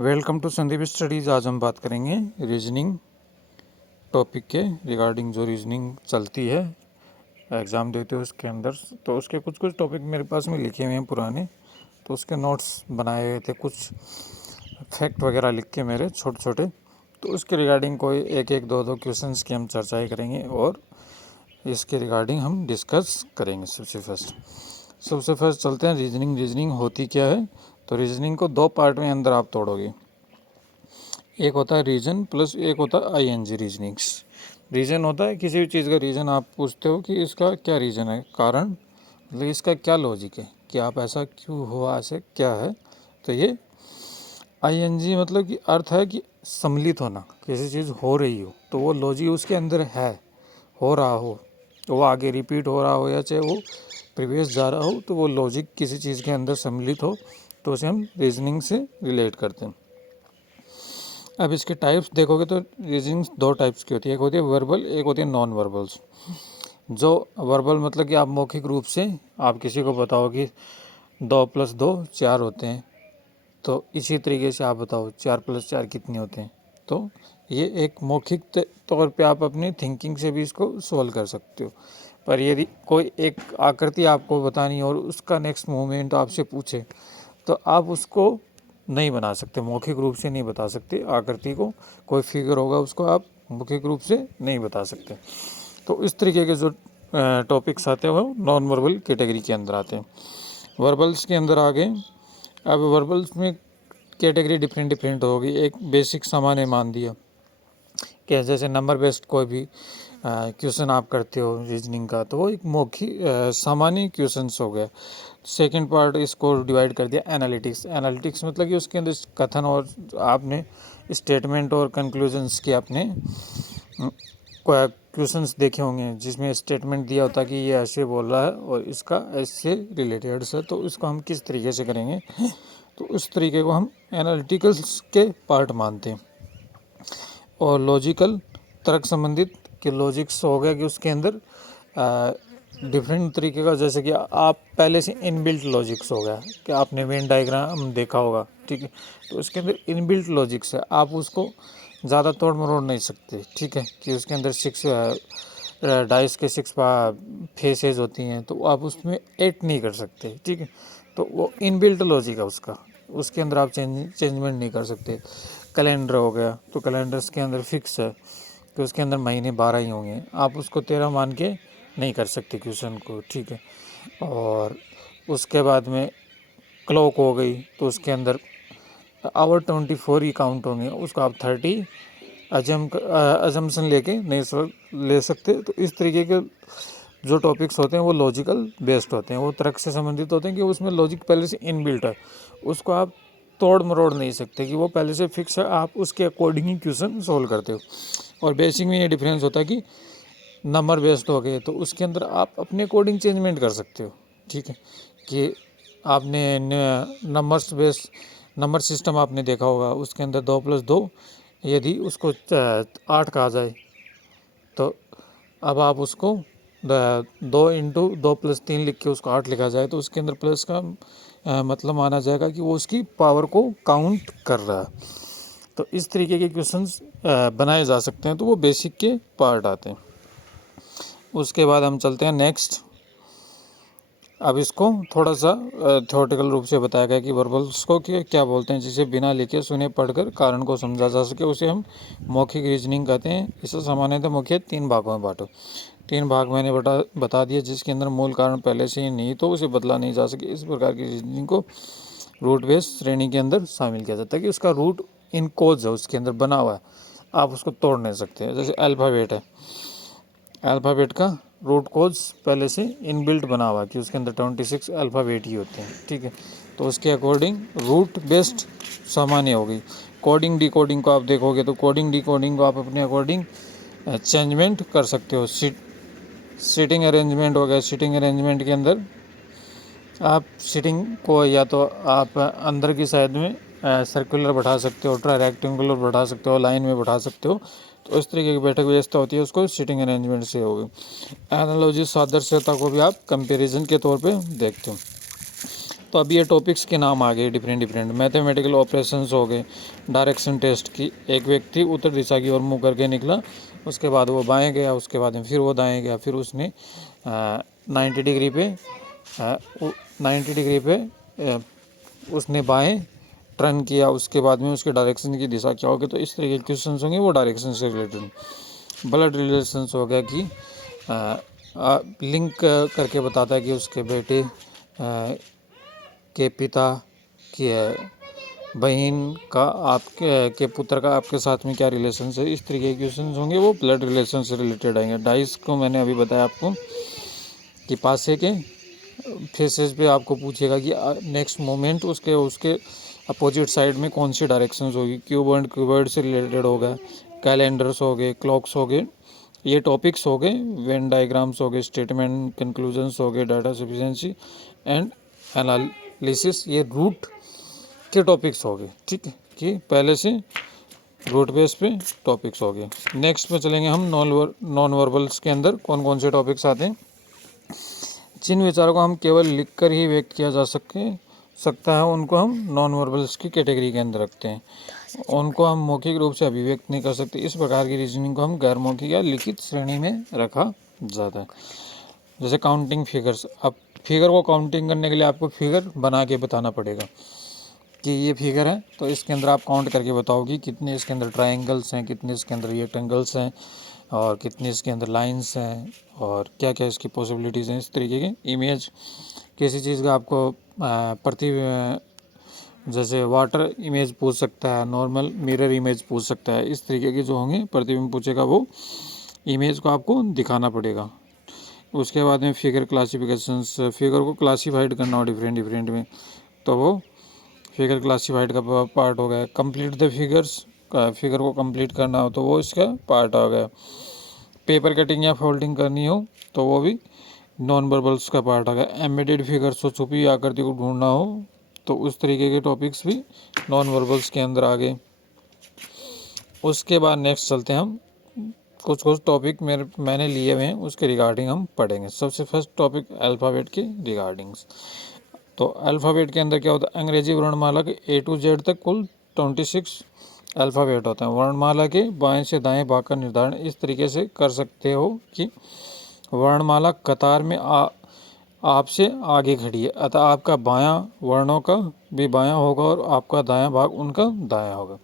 Welcome to Sandeep studies. आज हम बात करेंगे रीजनिंग टॉपिक के रिगार्डिंग। जो रीजनिंग चलती है एग्ज़ाम देते हो उसके अंदर, तो उसके कुछ कुछ टॉपिक मेरे पास में लिखे हुए हैं पुराने, तो उसके नोट्स बनाए हुए थे, कुछ फैक्ट वगैरह लिख के मेरे छोटे छोटे। तो उसके रिगार्डिंग कोई एक एक दो दो क्वेश्चंस की हम चर्चाएँ करेंगे और इसके रिगार्डिंग हम डिस्कस करेंगे। सबसे फर्स्ट चलते हैं रीजनिंग। रीजनिंग होती क्या है? तो रीजनिंग को दो पार्ट में अंदर आप तोड़ोगे। एक होता है रीजन प्लस एक होता है आईएनजी रीजनिंग्स। रीजन होता है किसी भी चीज़ का रीजन, आप पूछते हो कि इसका क्या रीज़न है, कारण, मतलब इसका क्या लॉजिक है कि आप ऐसा क्यों हुआ, ऐसे क्या है। तो ये आईएनजी मतलब कि अर्थ है कि सम्मिलित होना, किसी चीज़ हो रही हो तो वो लॉजिक उसके अंदर है, हो रहा हो तो वो आगे रिपीट हो रहा हो या चाहे वो प्रीवियस जा रहा हो, तो वो लॉजिक किसी चीज़ के अंदर सम्मिलित हो तो उसे हम रीजनिंग से रिलेट करते हैं। अब इसके टाइप्स देखोगे तो रीजनिंग दो टाइप्स की होती है, एक होती है वर्बल, एक होती है नॉन वर्बल्स। जो वर्बल मतलब कि आप मौखिक रूप से आप किसी को बताओ कि 2+2 4 होते हैं, तो इसी तरीके से आप बताओ 4+4 कितने होते हैं। तो ये एक मौखिक तौर पे आप अपनी थिंकिंग से भी इसको सॉल्व कर सकते हो। पर यदि कोई एक आकृति आपको बतानी और उसका नेक्स्ट मूवमेंट आपसे पूछे तो आप उसको नहीं बना सकते, मौखिक रूप से नहीं बता सकते। आकृति को कोई फिगर होगा उसको आप मौखिक रूप से नहीं बता सकते। तो इस तरीके के जो टॉपिक्स आते हैं वो नॉन वर्बल कैटेगरी के अंदर आते हैं। वर्बल्स के अंदर आ गए। अब वर्बल्स में कैटेगरी डिफरेंट होगी। एक बेसिक सामान्य मान दिया कि जैसे नंबर बेस्ड कोई भी क्वेश्चन आप करते हो रीजनिंग का, तो वो एक मौखिक सामान्य क्वेश्चंस हो गया। सेकंड पार्ट इसको डिवाइड कर दिया एनालिटिक्स। एनालिटिक्स मतलब कि उसके अंदर कथन और आपने स्टेटमेंट और कंक्लूजन्स के आपने क्वेश्चंस देखे होंगे जिसमें स्टेटमेंट दिया होता कि ये ऐसे बोल रहा है और इसका ऐसे रिलेटेड है, तो इसको हम किस तरीके से करेंगे, तो उस तरीके को हम एनालिटिकल्स के पार्ट मानते हैं। और लॉजिकल तर्क संबंधित कि लॉजिक्स हो गया कि उसके अंदर डिफरेंट तरीके का, जैसे कि आप पहले से इनबिल्ट लॉजिक्स हो गया कि आपने वेन डायग्राम देखा होगा, ठीक है, तो उसके अंदर इनबिल्ट लॉजिक्स है, आप उसको ज़्यादा तोड़ मरोड़ नहीं सकते, ठीक है, कि उसके अंदर 6 डाइस के 6 फेसेज होती हैं तो आप उसमें ऐड नहीं कर सकते, ठीक है। तो वो इनबिल्ट लॉजिक है उसका, उसके अंदर आप चेंजमेंट नहीं कर सकते। कैलेंडर हो गया तो कैलेंडर्स के अंदर फिक्स है कि उसके अंदर महीने 12 ही होंगे, आप उसको 13 मान के नहीं कर सकते क्वेश्चन को, ठीक है। और उसके बाद में क्लॉक हो गई तो उसके अंदर आवर 24 ही काउंट होंगे, उसको आप 30 अजम्पशन लेके नहीं ले सकते। तो इस तरीके के जो टॉपिक्स होते हैं वो लॉजिकल बेस्ड होते हैं, वो तर्क से संबंधित होते हैं कि उसमें लॉजिक पहले से इनबिल्ट है, उसको आप तोड़ मरोड़ नहीं सकते कि वो पहले से फिक्स है, आप उसके अकॉर्डिंग ही क्वेश्चन सोल्व करते हो। और बेसिक में ये डिफरेंस होता है कि नंबर बेस्ड हो गए तो उसके अंदर आप अपने अकॉर्डिंग चेंजमेंट कर सकते हो, ठीक है, कि आपने नंबर्स बेस्ड नंबर सिस्टम आपने देखा होगा, उसके अंदर 2+2 यदि उसको 8 कहा जाए तो अब आप उसको 2 × 2+3 लिख के उसको 8 लिखा जाए तो उसके अंदर प्लस का मतलब माना जाएगा कि वो उसकी पावर को काउंट कर रहा है। तो इस तरीके के क्वेश्चंस बनाए जा सकते हैं, तो वो बेसिक के पार्ट आते हैं। उसके बाद हम चलते हैं नेक्स्ट। अब इसको थोड़ा सा थ्योरेटिकल रूप से बताया गया कि वर्बल्स को क्या बोलते हैं, जिसे बिना लिखे सुने पढ़कर कारण को समझा जा सके, उसे हम मौखिक रीजनिंग कहते हैं। इसे सामान्यतः मुख्य 3 भागों में बांटो। 3 भाग मैंने बता दिया, जिसके अंदर मूल कारण पहले से ही नहीं तो उसे बदला नहीं जा सके। इस प्रकार की रीजनिंग को रूट बेस्ड श्रेणी के अंदर शामिल किया जाता है कि उसका रूट इन कोज है, उसके अंदर बना हुआ है, आप उसको तोड़ नहीं सकते। जैसे अल्फ़ाबेट है, अल्फ़ाबेट का रूट कोज पहले से इनबिल्ट बना हुआ कि उसके अंदर 26 अल्फ़ाबेट ही होते हैं, ठीक है, तो उसके अकॉर्डिंग रूट बेस्ड सामान्य हो गई। कोडिंग डिकोडिंग को आप देखोगे तो कोडिंग डिकोडिंग को आप अपने अकॉर्डिंग चेंजमेंट कर सकते हो। सीटिंग अरेंजमेंट हो गया, सीटिंग अरेंजमेंट के अंदर आप सीटिंग को या तो आप अंदर की साइड में सर्कुलर बैठा सकते हो, ट्राई रेक्टेंगुलर बैठा सकते हो, लाइन में बैठा सकते हो, तो इस तरीके की बैठक व्यवस्था होती है, उसको सीटिंग अरेंजमेंट से होगी। एनालॉजी सादृश्यता को भी आप कंपैरिजन के तौर पे देखते हो। तो अब ये टॉपिक्स के नाम आ गए डिफरेंट डिफरेंट। मैथमेटिकल ऑपरेशंस हो गए, डायरेक्शन टेस्ट की, एक व्यक्ति उत्तर दिशा की ओर मुँह करके निकला, उसके बाद वो बाएं गया, उसके बाद में फिर वो दाएं गया, फिर उसने 90 डिग्री पे 90 डिग्री पे उसने बाएं टर्न किया, उसके बाद में उसके डायरेक्शन की दिशा क्या होगी। तो इस तरीके के क्वेश्चन होंगे वो डायरेक्शन से रिलेटेड। ब्लड रिलेशंस हो गया कि लिंक करके बताता है कि उसके बेटे के पिता की बहन का आपके पुत्र का आपके साथ में क्या रिलेशन है। इस तरीके के क्वेश्चन होंगे वो ब्लड रिलेशन से रिलेटेड आएंगे। डाइस को मैंने अभी बताया आपको कि पासे के फेसेस पे आपको पूछेगा कि नेक्स्ट मोमेंट उसके अपोजिट साइड में कौन सी डायरेक्शंस होगी। क्यूबर्ड से रिलेटेड हो गए, कैलेंडर्स हो गए, क्लॉक्स हो गए, ये टॉपिक्स हो गए। वेन डायग्राम्स हो गए, स्टेटमेंट कंक्लूजन्स हो गए, डाटा सफिशिएंसी एंड एनालिसिस, ये रूट के टॉपिक्स हो गए। ठीक है, कि पहले से रूट बेस पे टॉपिक्स हो गए। नेक्स्ट में चलेंगे हम नॉन वर्बल्स के अंदर कौन कौन से टॉपिक्स आते हैं। जिन विचारों को हम केवल लिखकर ही व्यक्त किया जा सकता है उनको हम नॉन वर्बल्स की कैटेगरी के अंदर रखते हैं। उनको हम मौखिक रूप से अभिव्यक्त नहीं कर सकते। इस प्रकार की रीजनिंग को हम गैर मौखिक या लिखित श्रेणी में रखा जाता है। जैसे काउंटिंग फिगर्स, अब फिगर को काउंटिंग करने के लिए आपको फिगर बना के बताना पड़ेगा कि ये फिगर है, तो इसके अंदर आप काउंट करके बताओ कि कितने इसके अंदर ट्रायंगल्स हैं, कितने इसके अंदर रेक्टेंगल्स हैं, और कितने इसके अंदर लाइंस हैं, और क्या क्या इसकी पॉसिबिलिटीज़ हैं। इस तरीके के इमेज किसी चीज़ का आपको जैसे वाटर इमेज पूछ सकता है, नॉर्मल मिरर इमेज पूछ सकता है। इस तरीके के जो होंगे प्रतिबिंब पूछेगा वो इमेज को आपको दिखाना पड़ेगा। उसके बाद में फिगर क्लासिफिकेशंस, फिगर को क्लासीफाइड करना हो डिफरेंट में, तो वो फिगर क्लासीफाइड का पार्ट हो गया। कंप्लीट द फिगर्स, फिगर को कंप्लीट करना हो तो वो इसका पार्ट हो गया। पेपर कटिंग या फोल्डिंग करनी हो तो वो भी नॉन वर्बल्स का पार्ट हो गया। एम्बेडेड फिगर्स को छुपी आकृति को ढूंढना हो तो उस तरीके के टॉपिक्स भी नॉन वर्बल्स के अंदर आ गए। उसके बाद नेक्स्ट चलते हैं हम, कुछ टॉपिक मैंने लिए हुए हैं, उसके रिगार्डिंग हम पढ़ेंगे। सबसे फर्स्ट टॉपिक अल्फ़ाबेट के रिगार्डिंग्स। तो अल्फ़ाबेट के अंदर क्या होता है, अंग्रेजी वर्णमाला के A to Z तक कुल 26 अल्फ़ाबेट होते हैं। वर्णमाला के बाएं से दाएं भाग का निर्धारण इस तरीके से कर सकते हो कि वर्णमाला कतार में आपसे आगे खड़ी है, अतः आपका बायां वर्णों का भी बायां होगा और आपका दायां भाग उनका दायां होगा।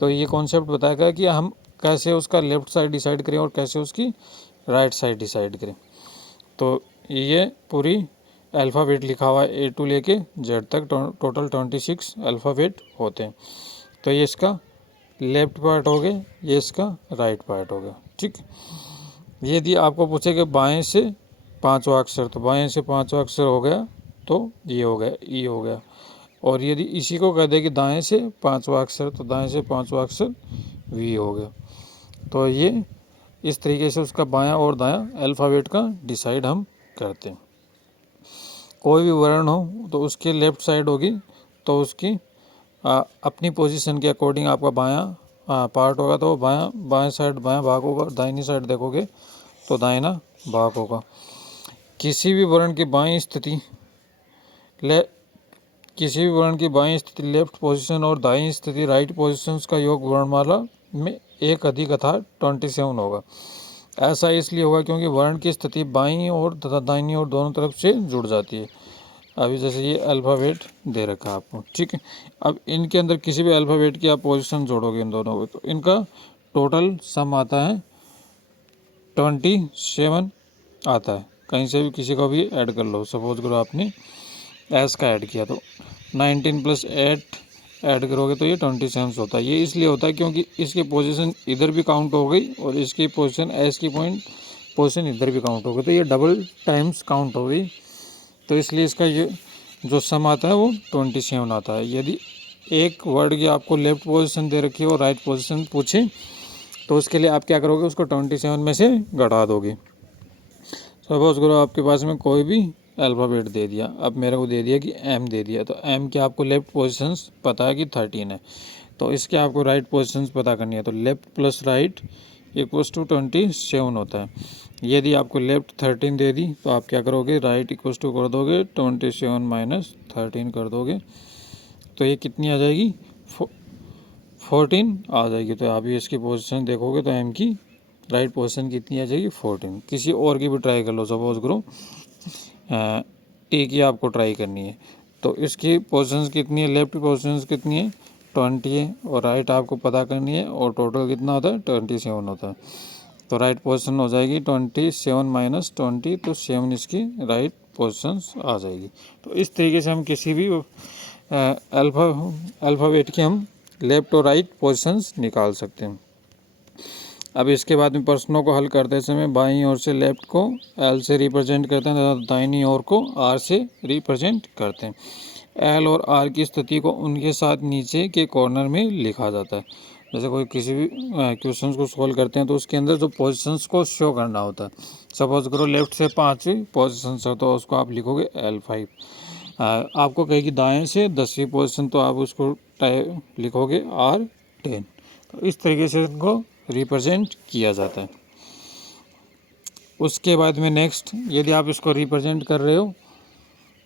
तो ये कॉन्सेप्ट बताएगा कि हम कैसे उसका लेफ़्ट साइड डिसाइड करें और कैसे उसकी राइट साइड डिसाइड करें। तो ये पूरी अल्फ़ाबेट लिखा हुआ है A to लेके Z तक, टोटल 26 अल्फ़ाबेट होते हैं। तो ये इसका लेफ्ट पार्ट हो गया, ये इसका राइट पार्ट हो गया। ठीक, यदि आपको पूछे कि बाएं से पांचवा अक्षर, तो बाएं से पांचवा अक्षर हो गया तो ये हो गया, ई हो गया। और यदि इसी को कह दे कि दाएं से पांचवा अक्षर, तो दाएं से पांचवा अक्षर वी हो गया। तो ये इस तरीके से उसका बायां और दायां अल्फ़ाबेट का डिसाइड हम करते हैं। कोई भी वर्ण हो तो उसकी लेफ़्ट साइड होगी तो उसकी अपनी पोजीशन के अकॉर्डिंग आपका बायां पार्ट होगा, तो बाएं साइड बायां भाग होगा। दाहिनी साइड देखोगे तो दाहिना भाग होगा। किसी भी वर्ण की बाईं स्थिति लेफ्ट पोजीशन और दाईं स्थिति राइट पोजीशंस का योग वर्णमाला में एक अधिक अर्थात 27 होगा। ऐसा इसलिए होगा क्योंकि वर्ण की स्थिति बाईं और तथा दाहिनी ओर दोनों तरफ से जुड़ जाती है। अभी जैसे ये अल्फ़ाबेट दे रखा है आपको, ठीक है। अब इनके अंदर किसी भी अल्फ़ाबेट की आप पोजीशन जोड़ोगे इन दोनों को, तो इनका टोटल सम आता है 27 आता है। कहीं से भी किसी को भी ऐड कर लो। सपोज करो आपने एस का ऐड किया तो 19 + 8 ऐड करोगे तो ये 27 होता है। ये इसलिए होता है क्योंकि इसकी पोजीशन इधर भी काउंट हो गई और इसकी पोजीशन एस की पोजीशन इधर भी काउंट हो गई, तो ये डबल टाइम्स काउंट हो गई। तो इसलिए इसका ये जो सम आता है वो 27 आता है। यदि एक वर्ड की आपको लेफ्ट पोजीशन दे रखी है और राइट पोजीशन पूछे तो उसके लिए आप क्या करोगे, उसको 27 में से घटा दोगे। सपोज करो आपके पास में कोई भी अल्फ़ाबेट दे दिया, अब मेरे को दे दिया कि एम दे दिया, तो एम के आपको लेफ़्ट पोजीशंस पता है कि 13 है, तो इसके आपको राइट पोजीशंस पता करनी है। तो left plus right equals to 27 होता है। यदि आपको लेफ्ट 13 दे दी तो आप क्या करोगे, राइट इक्वल्स टू कर दोगे 27 माइनस 13 कर दोगे, तो ये कितनी आ जाएगी, 14 आ जाएगी। तो आप ये इसकी पोजीशन देखोगे तो एम की राइट पोजीशन कितनी आ जाएगी, 14। किसी और की भी ट्राई कर लो, सपोज करो टी की आपको ट्राई करनी है, तो इसकी पोजीशंस कितनी है, लेफ्ट पोजीशंस कितनी है, 20 है, और राइट आपको पता करनी है, और टोटल कितना होता है, 27 होता है। तो राइट पोजीशन हो जाएगी 27 माइनस 20, तो 7 इसकी राइट पोजीशंस आ जाएगी। तो इस तरीके से हम किसी भी अल्फ़ाबेट के हम लेफ्ट और राइट पोजीशंस निकाल सकते हैं। अब इसके बाद में प्रश्नों को हल करते समय बाईं ओर से लेफ्ट को एल से रिप्रेजेंट करते हैं तथा दाहिनी ओर को आर से रिप्रेजेंट करते हैं। एल और आर की स्थिति को उनके साथ नीचे के कॉर्नर में लिखा जाता है। जैसे कोई किसी भी क्वेश्चंस को सॉल्व करते हैं तो उसके अंदर जो पोजीशंस को शो करना होता है, सपोज करो लेफ्ट से 5वीं पोजीशन है तो उसको आप लिखोगे L5। आपको कहेगी दाएं से 10वीं पोजीशन तो आप उसको लिखोगे R10। तो इस तरीके से इनको रिप्रेजेंट किया जाता है। उसके बाद में नेक्स्ट, यदि आप इसको रिप्रेजेंट कर रहे हो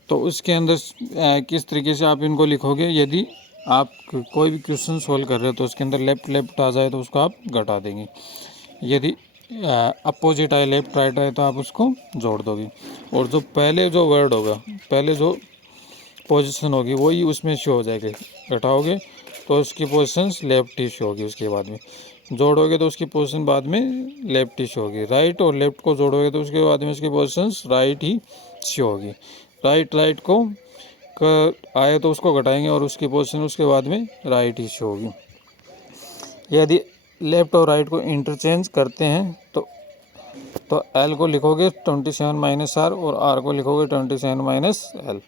तो उसके अंदर किस तरीके से आप इनको लिखोगे। यदि आप कोई भी क्वेश्चन सोल्व कर रहे हो तो उसके अंदर लेफ्ट लेफ्ट आ जाए तो उसको आप घटा देंगे। यदि अपोजिट आए, लेफ्ट राइट आए, तो आप उसको जोड़ दोगे। और जो पहले जो वर्ड होगा, पहले जो पोजीशन होगी वही उसमें शो हो जाएगी। घटाओगे तो उसकी पोजीशंस लेफ्ट ही शो होगी, उसके बाद में जोड़ोगे तो उसकी पोजीशन बाद में लेफ्ट ही शो होगी। राइट और लेफ्ट को जोड़ोगे तो उसके बाद में उसकी पोजीशंस राइट ही शो होगी। राइट राइट को आए तो उसको घटाएंगे और उसकी पोजीशन उसके बाद में राइट ही शो होगी। यदि लेफ्ट और राइट को इंटरचेंज करते हैं तो एल को लिखोगे 27 माइनस आर और आर को लिखोगे 27 माइनस एल।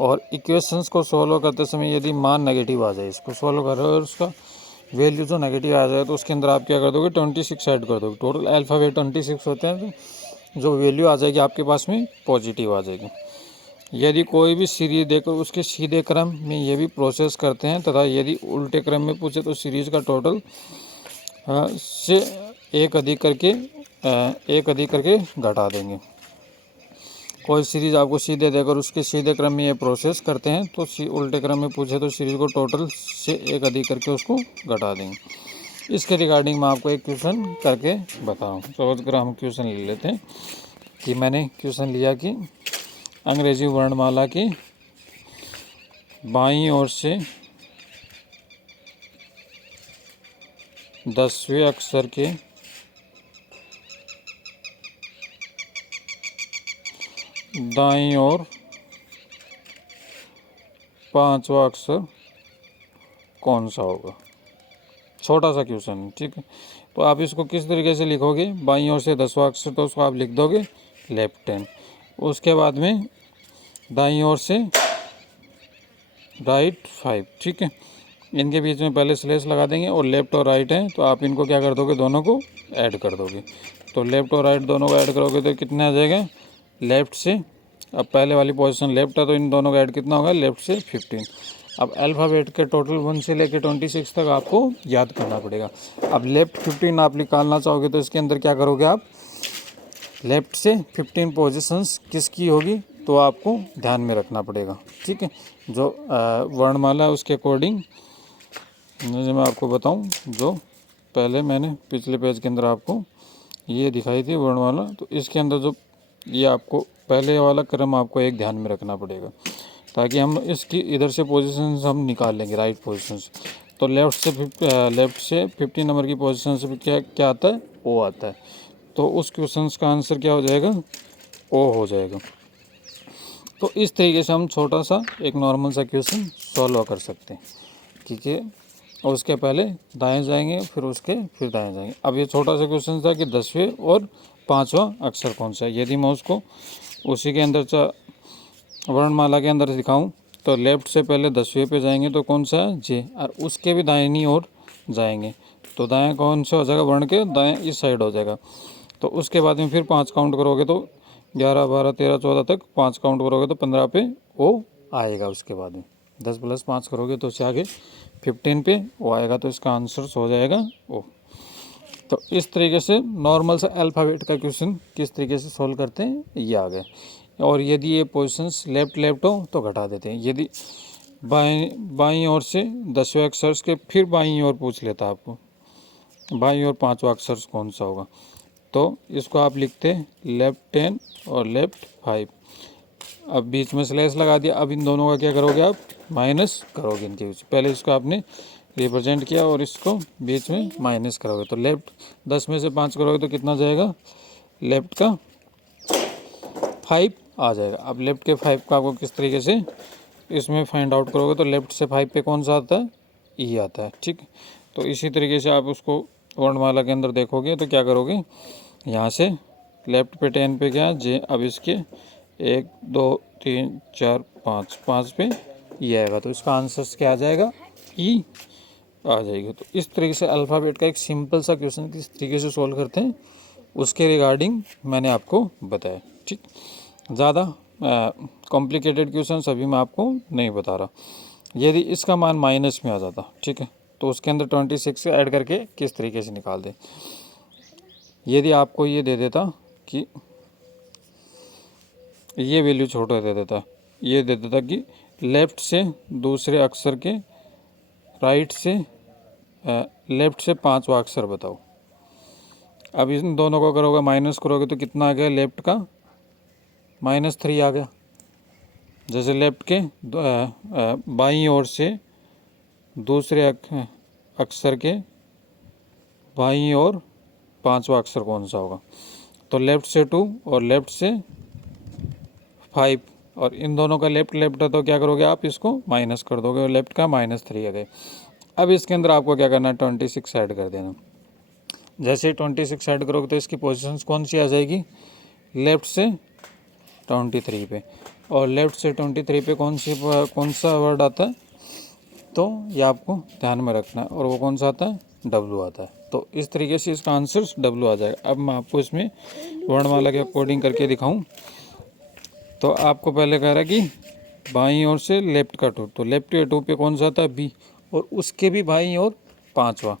और इक्वेशंस को सोल्व करते समय यदि मान नेगेटिव आ जाए, इसको सोल्व कर रहे हो और उसका वैल्यू जो नेगेटिव आ जाए तो उसके अंदर आप क्या कर दोगे, 26 ऐड कर दोगे। टोटल अल्फ़ाबेट 26 होते हैं, तो जो वैल्यू आ जाएगी आपके पास में पॉजिटिव आ जाएगी। यदि कोई भी सीरीज देकर उसके सीधे क्रम में ये भी प्रोसेस करते हैं तथा यदि उल्टे क्रम में पूछे तो सीरीज का टोटल से एक अधिक करके घटा देंगे। कोई सीरीज आपको सीधे देकर उसके सीधे क्रम में ये प्रोसेस करते हैं तो उल्टे क्रम में पूछे तो सीरीज को टोटल से एक अधिक करके उसको घटा देंगे। इसके रिगार्डिंग मैं आपको एक क्वेश्चन करके बताऊँ। सपोज कर हम क्वेश्चन ले लेते हैं कि मैंने क्वेश्चन लिया कि अंग्रेजी वर्णमाला की बाईं ओर से 10वें अक्षर के दाईं ओर 5वां अक्षर कौन सा होगा। छोटा सा क्वेश्चन है, ठीक है। तो आप इसको किस तरीके से लिखोगे, बाईं ओर से 10वां अक्षर तो उसको आप लिख दोगे लेफ्ट हैंड। उसके बाद में दाईं ओर से राइट 5, ठीक है। इनके बीच में पहले स्लेश लगा देंगे और लेफ्ट और राइट है तो आप इनको क्या कर दोगे, दोनों को ऐड कर दोगे। तो लेफ्ट और राइट दोनों को ऐड करोगे तो कितना आ जाएगा, लेफ्ट से, अब पहले वाली पोजीशन लेफ्ट है तो इन दोनों का ऐड कितना होगा, लेफ्ट से 15। अब अल्फ़ाबेट के टोटल 1 से लेकर 26 तक आपको याद करना पड़ेगा। अब लेफ्ट 15 आप निकालना चाहोगे तो इसके अंदर क्या करोगे, आप लेफ्ट से 15 पोजीशंस किसकी होगी तो आपको ध्यान में रखना पड़ेगा, ठीक है। जो वर्णमाला उसके अकॉर्डिंग जैसे मैं आपको बताऊं, जो पहले मैंने पिछले पेज के अंदर आपको ये दिखाई थी वर्णमाला, तो इसके अंदर जो ये आपको पहले वाला क्रम आपको एक ध्यान में रखना पड़ेगा ताकि हम इसकी इधर से पोजीशंस हम निकाल लेंगे, राइट पोजीशंस। तो लेफ़्ट से 15 नंबर की पोजीशन से क्या आता है, ओ आता है। तो उस क्वेश्चन का आंसर क्या हो जाएगा, ओ हो जाएगा। तो इस तरीके से हम छोटा सा एक नॉर्मल सा क्वेश्चन सॉल्व कर सकते हैं, ठीक है। और उसके पहले दाएं जाएंगे फिर दाएं जाएंगे। अब ये छोटा सा क्वेश्चन था कि 10वें और 5वां अक्षर कौन सा है। यदि मैं उसको उसी के अंदर वर्णमाला के अंदर दिखाऊं तो लेफ्ट से पहले 10वें पे जाएंगे तो कौन सा है, जे, और उसके भी दाहिनी ओर जाएंगे तो दाएं कौन सा हो जाएगा, वर्ण के दाएं इस साइड हो जाएगा। तो उसके बाद में फिर 5 काउंट करोगे तो 11, 12, 13, 14 तक 5 काउंट करोगे तो 15 पे ओ आएगा। उसके बाद में 10 + 5 करोगे तो उससे आगे 15 पे ओ आएगा, तो इसका आंसर हो जाएगा ओ। तो इस तरीके से नॉर्मल सा अल्फ़ाबेट का क्वेश्चन किस तरीके से सॉल्व करते हैं ये आ गए। और यदि ये पोजीशंस लेफ्ट लेफ्ट हो तो घटा देते हैं। यदि बाईं ओर से 10वें अक्षर के फिर बाईं ओर पूछ लेता आपको बाईं ओर 5वां अक्षर कौन सा होगा, तो इसको आप लिखते लेफ्ट 10 और लेफ्ट 5। अब बीच में स्लैश लगा दिया। अब इन दोनों का क्या करोगे आप, माइनस करोगे इनके बीच। पहले इसको आपने रिप्रेजेंट किया और इसको बीच में माइनस करोगे, तो लेफ्ट 10 में से 5 करोगे तो कितना जाएगा, लेफ्ट का 5 आ जाएगा। अब लेफ्ट के 5 का आपको किस तरीके से इसमें फाइंड आउट करोगे, तो लेफ्ट से 5 पे कौन सा आता है, ई आता है। ठीक, तो इसी तरीके से आप उसको वर्णमाला के अंदर देखोगे तो क्या करोगे, यहाँ से लेफ्ट पे 10 पे क्या जे, अब इसके 1 2 3 4 5 पे ई आएगा, तो इसका आंसर क्या आ जाएगा, ई आ जाएगी। तो इस तरीके से अल्फ़ाबेट का एक सिंपल सा क्वेश्चन किस तरीके से सॉल्व करते हैं उसके रिगार्डिंग मैंने आपको बताया। ठीक, ज़्यादा कॉम्प्लिकेटेड क्वेश्चन अभी मैं आपको नहीं बता रहा। यदि इसका मान माइनस में आ जाता, ठीक है, तो उसके अंदर 26 ऐड करके किस तरीके से निकाल दे। यदि आपको ये दे देता कि ये वैल्यू छोटा दे देता, ये दे देता कि लेफ़्ट से दूसरे अक्षर के राइट से लेफ़्ट से 5वां अक्षर बताओ। अब इन दोनों को करोगे माइनस करोगे तो कितना आ गया, लेफ़्ट का -3 आ गया। जैसे लेफ़्ट के बाईं ओर से दूसरे अक्षर के बाईं ओर 5वां अक्षर कौन सा होगा, तो लेफ़्ट से 2 और लेफ़्ट से 5, और इन दोनों का लेफ़्ट लेफ़्ट है तो क्या करोगे आप, इसको माइनस कर दोगे और लेफ़्ट का -3 आ गए। अब इसके अंदर आपको क्या करना है, 26 ऐड कर देना। जैसे 26 ऐड करोगे तो इसकी पोजीशंस कौन सी आ जाएगी, लेफ़्ट से 23 पे, और लेफ़्ट से 23 पे कौन सा वर्ड आता है, तो ये आपको ध्यान में रखना है, और वो कौन सा आता है, डब्लू आता है। तो इस तरीके से इसका आंसर डब्लू आ जाएगा। अब मैं आपको इसमें वर्णमाला के अकॉर्डिंग करके दिखाऊं, तो आपको पहले कह रहा है कि बाईं ओर से लेफ्ट का 2, तो लेफ्ट के 2 पे कौन सा आता है, बी, और उसके भी बाईं ओर 5वां,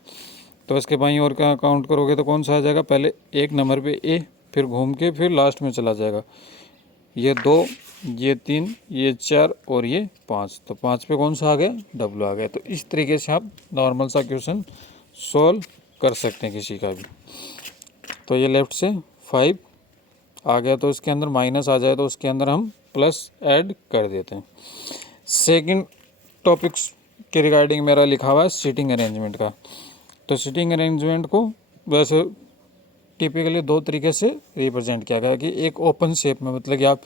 तो इसके बाईं ओर का काउंट करोगे तो कौन सा आ जाएगा, पहले 1 नंबर पे ए, फिर घूम के फिर लास्ट में चला जाएगा, ये 2, ये 3, ये 4 और ये 5, तो 5 पे कौन सा आ गया, डब्लू आ गया। तो इस तरीके से आप नॉर्मल सा क्वेश्चन सॉल्व कर सकते हैं किसी का भी। तो ये लेफ़्ट से 5 आ गया, तो इसके अंदर माइनस आ जाए तो उसके अंदर हम प्लस ऐड कर देते हैं। सेकंड टॉपिक्स के रिगार्डिंग मेरा लिखा हुआ है सीटिंग अरेंजमेंट का। तो सीटिंग अरेंजमेंट को वैसे टिपिकली 2 तरीके से रिप्रेजेंट किया गया है कि एक ओपन शेप में, मतलब कि आप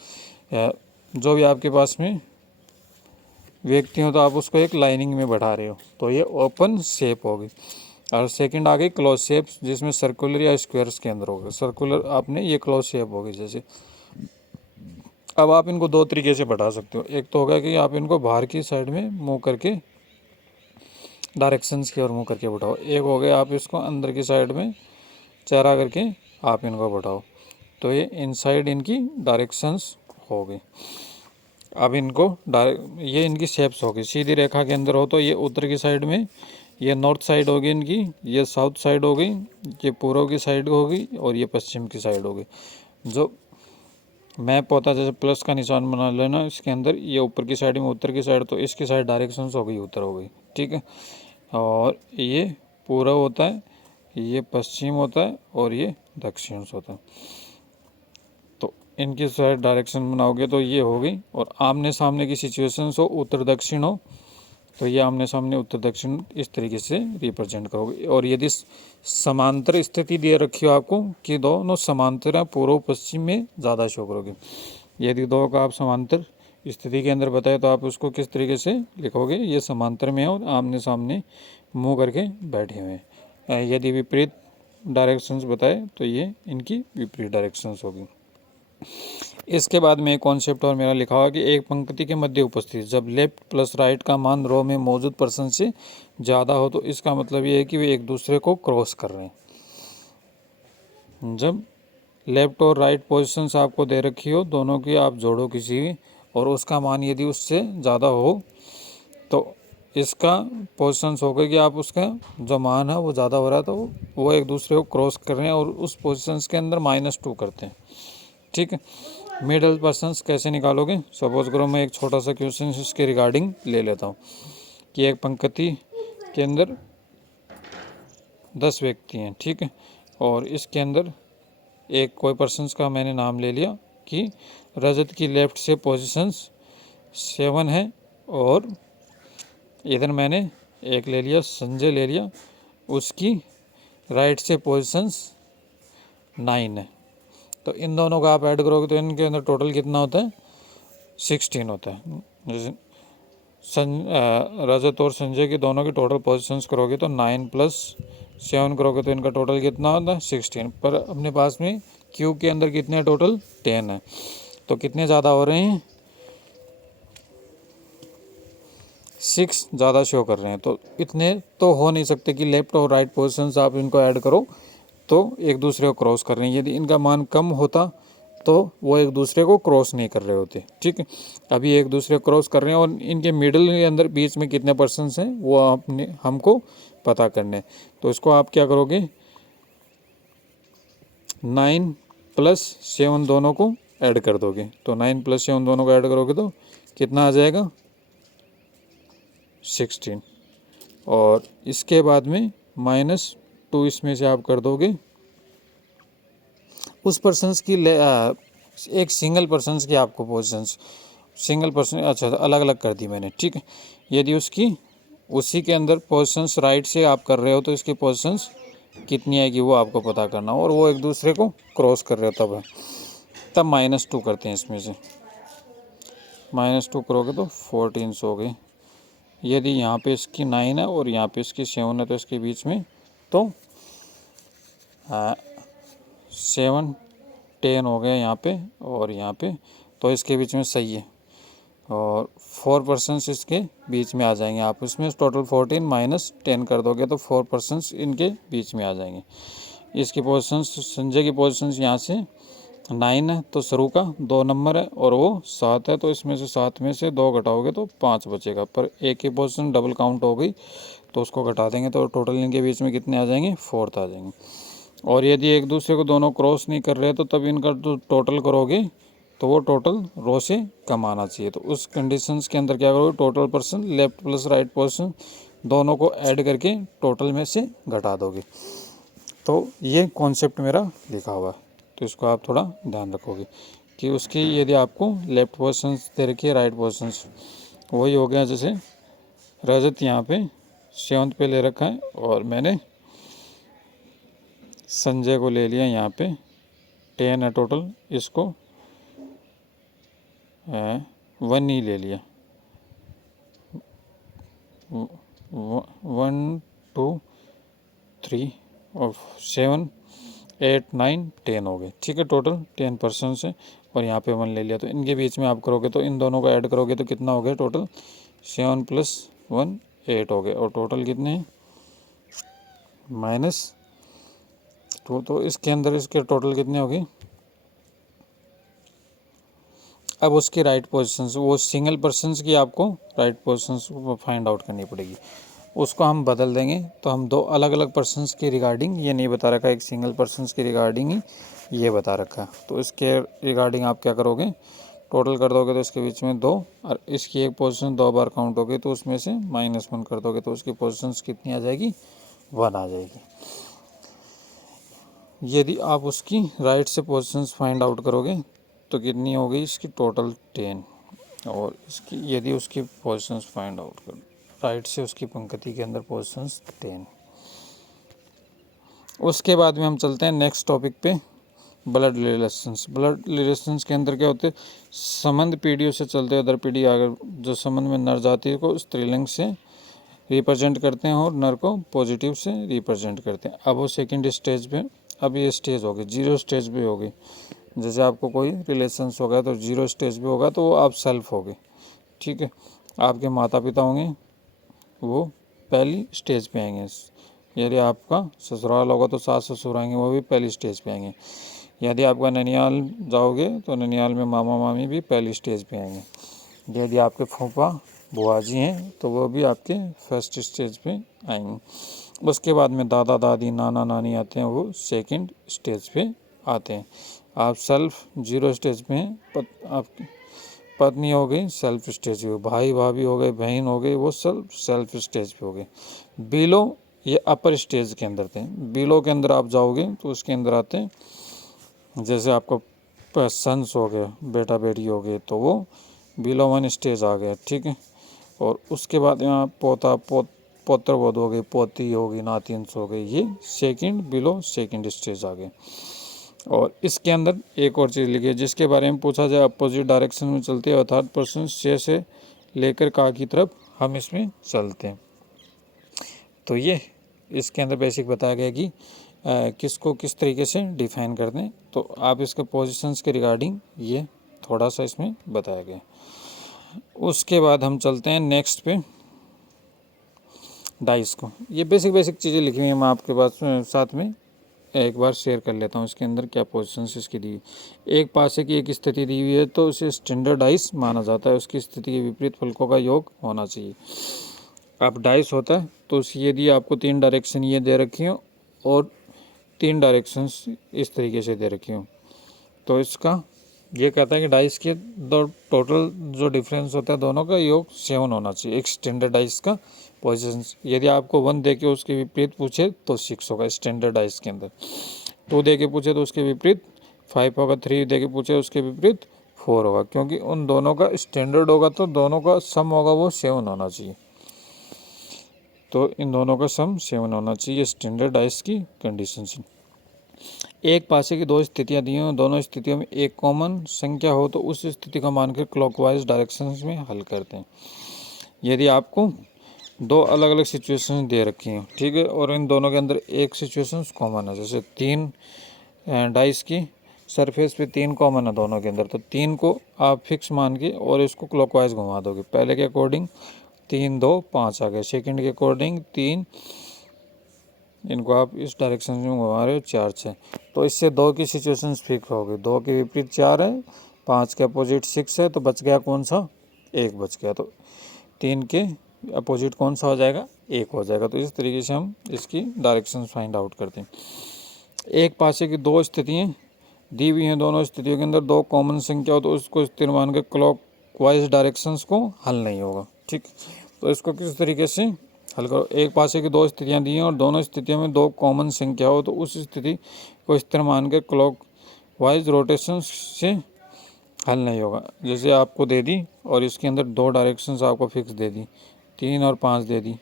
जो भी आपके पास में व्यक्ति हो तो आप उसको एक लाइनिंग में बैठा रहे हो, तो ये ओपन शेप होगी। और सेकंड आ गई क्लोज शेप, जिसमें सर्कुलर या स्क्वायर्स के अंदर होगा। सर्कुलर आपने ये क्लोज शेप होगी जैसे। अब आप इनको 2 तरीके से बढ़ा सकते हो। एक तो होगा कि आप इनको बाहर की साइड में मूव करके डायरेक्शंस की ओर मूव करके बढ़ाओ। एक हो गया आप इसको अंदर की साइड में चेहरा करके आप इनको बढ़ाओ, तो ये इनसाइड इनकी डायरेक्शंस हो गई। अब इनको ये इनकी शेप्स होगी। सीधी रेखा के अंदर हो तो ये उत्तर की साइड में, ये नॉर्थ साइड होगी इनकी, ये साउथ साइड हो गई, ये पूर्व की साइड होगी और ये पश्चिम की साइड होगी। जो मैप होता है जैसे प्लस का निशान बना लेना, इसके अंदर ये ऊपर की साइड में उत्तर की साइड, तो इसकी साइड डायरेक्शंस हो गई उत्तर हो गई, ठीक है। और ये पूर्व होता है, ये पश्चिम होता है और ये दक्षिण होता है। तो इनकी साइड डायरेक्शन बनाओगे तो ये होगी। और आमने सामने की सिचुएशंस हो, उत्तर दक्षिण हो, तो ये आमने सामने उत्तर दक्षिण इस तरीके से रिप्रेजेंट करोगे। और यदि समांतर स्थिति दे रखी हो आपको कि दोनों समांतर हैं, पूर्व पश्चिम में ज़्यादा शो करोगे। यदि दो का आप समांतर स्थिति के अंदर बताए तो आप उसको किस तरीके से लिखोगे, ये समांतर में है और आमने सामने मुँह करके बैठे हुए हैं। यदि विपरीत डायरेक्शंस बताए तो ये इनकी विपरीत डायरेक्शंस होगी। इसके बाद में एक कॉन्सेप्ट और मेरा लिखा हुआ कि एक पंक्ति के मध्य उपस्थित जब लेफ्ट प्लस राइट का मान रो में मौजूद पर्सन से ज़्यादा हो तो इसका मतलब ये है कि वे एक दूसरे को क्रॉस कर रहे हैं। जब लेफ्ट और राइट पोजीशंस आपको दे रखी हो, दोनों की आप जोड़ो किसी भी, और उसका मान यदि उससे ज़्यादा हो तो इसका पोजीशंस हो गए कि आप उसका जो मान है वो ज़्यादा हो रहा है तो वो एक दूसरे को क्रॉस कर रहे हैं और उस पोजीशंस के अंदर -2 करते हैं। ठीक है, मिडल पर्सनस कैसे निकालोगे? सपोज करो मैं एक छोटा सा क्वेश्चन इसके रिगार्डिंग ले लेता हूँ कि एक पंक्ति के अंदर 10 व्यक्ति हैं। ठीक है, और इसके अंदर एक कोई पर्सनस का मैंने नाम ले लिया कि रजत की लेफ्ट से पोजीशंस 7 है और इधर मैंने एक ले लिया संजय ले लिया, उसकी राइट से पोजीशंस 9 है। तो इन दोनों का आप ऐड करोगे तो इनके अंदर टोटल कितना होता है? 16 होता है। जैसे रजत और संजय की दोनों की टोटल पोजीशंस करोगे तो 9 + 7 करोगे तो इनका टोटल कितना होता है? 16। पर अपने पास में क्यू के अंदर कितने टोटल? 10 है। तो कितने ज़्यादा हो रहे हैं? 6 ज़्यादा शो कर रहे हैं। तो इतने तो हो नहीं सकते कि लेफ्ट और राइट पोजीशंस आप इनको ऐड करो तो एक दूसरे को क्रॉस कर रहे हैं। यदि इनका मान कम होता तो वो एक दूसरे को क्रॉस नहीं कर रहे होते। ठीक है, अभी एक दूसरे को क्रॉस कर रहे हैं और इनके मिडिल के अंदर बीच में कितने पर्सन्स हैं वो आपने हमको पता करने। तो इसको आप क्या करोगे? 9 + 7 दोनों को ऐड कर दोगे। तो 9 + 7 दोनों को ऐड करोगे तो कितना आ जाएगा? 16। और इसके बाद में -2 इसमें से आप कर दोगे उस पर्सन्स की एक सिंगल पर्सन्स की आपको पोजीशंस सिंगल पर्सन अच्छा अलग अलग कर दी मैंने। ठीक है, यदि उसकी उसी के अंदर पोजीशंस राइट से आप कर रहे हो तो इसकी पोजीशंस कितनी आएगी वो आपको पता करना, और वो एक दूसरे को क्रॉस कर रहे हो तब है, तब -2 करते हैं। इसमें से -2 करोगे तो 14 हो गए। यदि यहाँ पे इसकी 9 है और यहाँ पे इसकी 7 है तो इसके बीच में तो 7 10 हो गया यहाँ पे और यहाँ पे, तो इसके बीच में सही है। और 4 पर्सन्स इसके बीच में आ जाएंगे। आप इसमें टोटल 14 - 10 कर दोगे तो 4 पर्सन्स इनके बीच में आ जाएंगे। इसकी पोजीशंस संजय की पोजीशंस यहाँ से 9 है तो शुरू का 2 नंबर है और वो 7 है, तो इसमें से 7 में से 2 घटाओगे तो 5 बचेगा। पर एक की पोजीशन डबल काउंट हो गई तो उसको घटा देंगे तो टोटल इनके बीच में कितने आ जाएंगे? 4 आ जाएंगे। और यदि एक दूसरे को दोनों क्रॉस नहीं कर रहे तो तब इनका जो टोटल करोगे तो वो टोटल रो से कम आना चाहिए। तो उस कंडीशंस के अंदर क्या करोगे? Total person left + right person दोनों को ऐड करके टोटल में से घटा दोगे। तो ये कॉन्सेप्ट मेरा लिखा हुआ है, तो इसको आप थोड़ा ध्यान रखोगे कि उसकी यदि आपको लेफ्ट पोजीशंस दे रखी है, राइट पोजीशंस वही हो गया। जैसे रजत यहाँ पे 7 पे ले रखा है और मैंने संजय को ले लिया यहाँ पे 10 है टोटल, इसको 1 ही ले लिया। 1 2 3 और 7 8 9 10 हो गए। ठीक है, टोटल 10 पर्सन से और यहाँ पे 1 ले लिया। तो इनके बीच में आप करोगे तो इन दोनों को ऐड करोगे तो कितना हो गया? टोटल 7 + 1 8 हो गए। और टोटल कितने हैं? -2। तो इसके अंदर इसके टोटल कितने हो गए? अब उसकी राइट पोजीशंस, वो सिंगल पर्सन्स की आपको राइट पोजीशंस फाइंड आउट करनी पड़ेगी। उसको हम बदल देंगे तो हम 2 अलग अलग पर्सन्स की रिगार्डिंग ये नहीं बता रखा, एक सिंगल पर्सन्स की रिगार्डिंग ही ये बता रखा। तो इसके रिगार्डिंग आप क्या करोगे? टोटल कर दोगे तो इसके बीच में 2 और इसकी एक पोजीशन 2 बार काउंट हो गई तो उसमें से -1 कर दोगे तो उसकी पोजीशंस कितनी आ जाएगी? 1 आ जाएगी। यदि आप उसकी राइट से पोजीशंस फाइंड आउट करोगे तो कितनी हो गई? इसकी टोटल 10। और इसकी यदि उसकी पोजीशंस फाइंड आउट कर राइट से उसकी पंक्ति के अंदर पोजीशंस 10। उसके बाद में हम चलते हैं नेक्स्ट टॉपिक पे, ब्लड रिलेशंस। ब्लड रिलेशंस के अंदर क्या होते हैं? संबंध पीढ़ियों से चलते अदर पीढ़ी आगे, जो संबंध में नर जाति को स्त्रीलिंग से रिप्रेजेंट करते हैं और नर को पॉजिटिव से रिप्रेजेंट करते हैं। अब वो सेकंड स्टेज पे, अब ये स्टेज होगी 0 स्टेज पे होगी। जैसे आपको कोई रिलेशंस होगा तो 0 स्टेज पे होगा तो वो आप सेल्फ होगे। ठीक है, आपके माता पिता होंगे वो पहली स्टेज पे आएंगे। यदि आपका ससुराल होगा तो सास ससुर आएंगे, वो भी पहली स्टेज पे आएंगे। यदि आपका ननियाल जाओगे तो ननियाल में मामा मामी भी पहली स्टेज पे आएंगे। यदि आपके फूफा बुआ जी हैं तो वो भी आपके फर्स्ट स्टेज पे आएंगे। उसके बाद में दादा दादी नाना नानी आते हैं, वो सेकंड स्टेज पे आते हैं। आप सेल्फ जीरो स्टेज पे हैं, आपकी पत्नी हो गई सेल्फ स्टेज पे, भाई भाभी हो गए, बहन हो गई, वो सेल्फ स्टेज पे हो गए। बिलो ये अपर स्टेज के अंदर थे। बिलो के अंदर आप जाओगे तो उसके अंदर आते हैं, जैसे आपका सन्स हो गया, बेटा बेटी हो गए, तो वो बिलो 1 स्टेज आ गया, ठीक है। और उसके बाद यहाँ पोता पोत्र बोध हो गई, पोती होगी, नातिंस हो गई, ये सेकंड बिलो सेकंड स्टेज आ गए। और इसके अंदर एक और चीज़ लिखी है जिसके बारे में पूछा जाए, अपोजिट डायरेक्शन में चलते हैं, अर्थात पर्सन से लेकर का की तरफ हम इसमें चलते हैं। तो ये इसके अंदर बेसिक बताया गया कि किसको किस तरीके से डिफाइन कर दें। तो आप इसके पोजीशंस के रिगार्डिंग ये थोड़ा सा इसमें बताया गया। उसके बाद हम चलते हैं नेक्स्ट पे, डाइस को। ये बेसिक चीज़ें लिखी हुई हैं, मैं आपके पास साथ में एक बार शेयर कर लेता हूँ। इसके अंदर क्या पोजीशंस इसकी दी, एक पासे की एक स्थिति दी हुई है तो उसे स्टैंडर्ड डाइस माना जाता है। उसकी स्थिति के विपरीत फलकों का योग होना चाहिए। अब डाइस होता है तो ये दिए आपको 3 डायरेक्शन ये दे रखी हो और 3 डायरेक्शंस इस तरीके से दे रखी हो। तो इसका ये कहता है कि डाइस के दो टोटल जो डिफरेंस होता है दोनों का योग 7 होना चाहिए। एक स्टैंडर्ड डाइस का पोजीशन, यदि आपको 1 दे के उसके विपरीत पूछे तो 6 होगा स्टैंडर्ड डाइस के अंदर। 2 दे के पूछे तो उसके विपरीत 5 होगा, 3 दे के पूछे उसके विपरीत 4 होगा, क्योंकि उन दोनों का स्टैंडर्ड होगा तो दोनों का सम होगा वो 7 होना चाहिए। तो इन दोनों का सम 7 होना चाहिए, स्टैंडर्ड डाइस की कंडीशन से। एक पासे की 2 स्थितियां दी हों, दोनों स्थितियों में एक कॉमन संख्या हो तो उस स्थिति का मानकर क्लॉकवाइज डायरेक्शंस में हल करते हैं। यदि आपको 2 अलग अलग सिचुएशंस दे रखी हैं, ठीक है, और इन दोनों के अंदर एक सिचुएशंस कॉमन है, जैसे 3 डाइस की सरफेस पे 3 कॉमन है दोनों के अंदर, तो 3 को आप फिक्स मान के और इसको क्लॉकवाइज घुमा दोगे। पहले के अकॉर्डिंग 3 2 5 आ गए, सेकंड के अकॉर्डिंग 3, इनको आप इस डायरेक्शन में घुमा रहे हो 4 6, तो इससे 2 की सिचुएशन फिक्स हो गई। 2 के विपरीत 4 है, 5 के अपोजिट 6 है, तो बच गया कौन सा, 1 बच गया। तो 3 के अपोजिट कौन सा हो जाएगा, 1 हो जाएगा। तो इस तरीके से हम इसकी डायरेक्शन फाइंड आउट करते हैं। एक पासे की 2 स्थितियाँ दी हुई हैं, दोनों स्थितियों के अंदर 2 कॉमन संख्या हो तो उसको स्थिर मान के क्लॉक वाइज डायरेक्शंस को हल नहीं होगा, ठीक। तो इसको किस तरीके से हल करो, एक पासे की 2 स्थितियां दी हैं और दोनों स्थितियों में 2 कॉमन संख्या हो तो उस स्थिति को स्थिर मान के क्लॉक वाइज रोटेशन से हल नहीं होगा। जैसे आपको दे दी और इसके अंदर 2 डायरेक्शंस आपको फिक्स दे दी, 3 और 5 दे दी,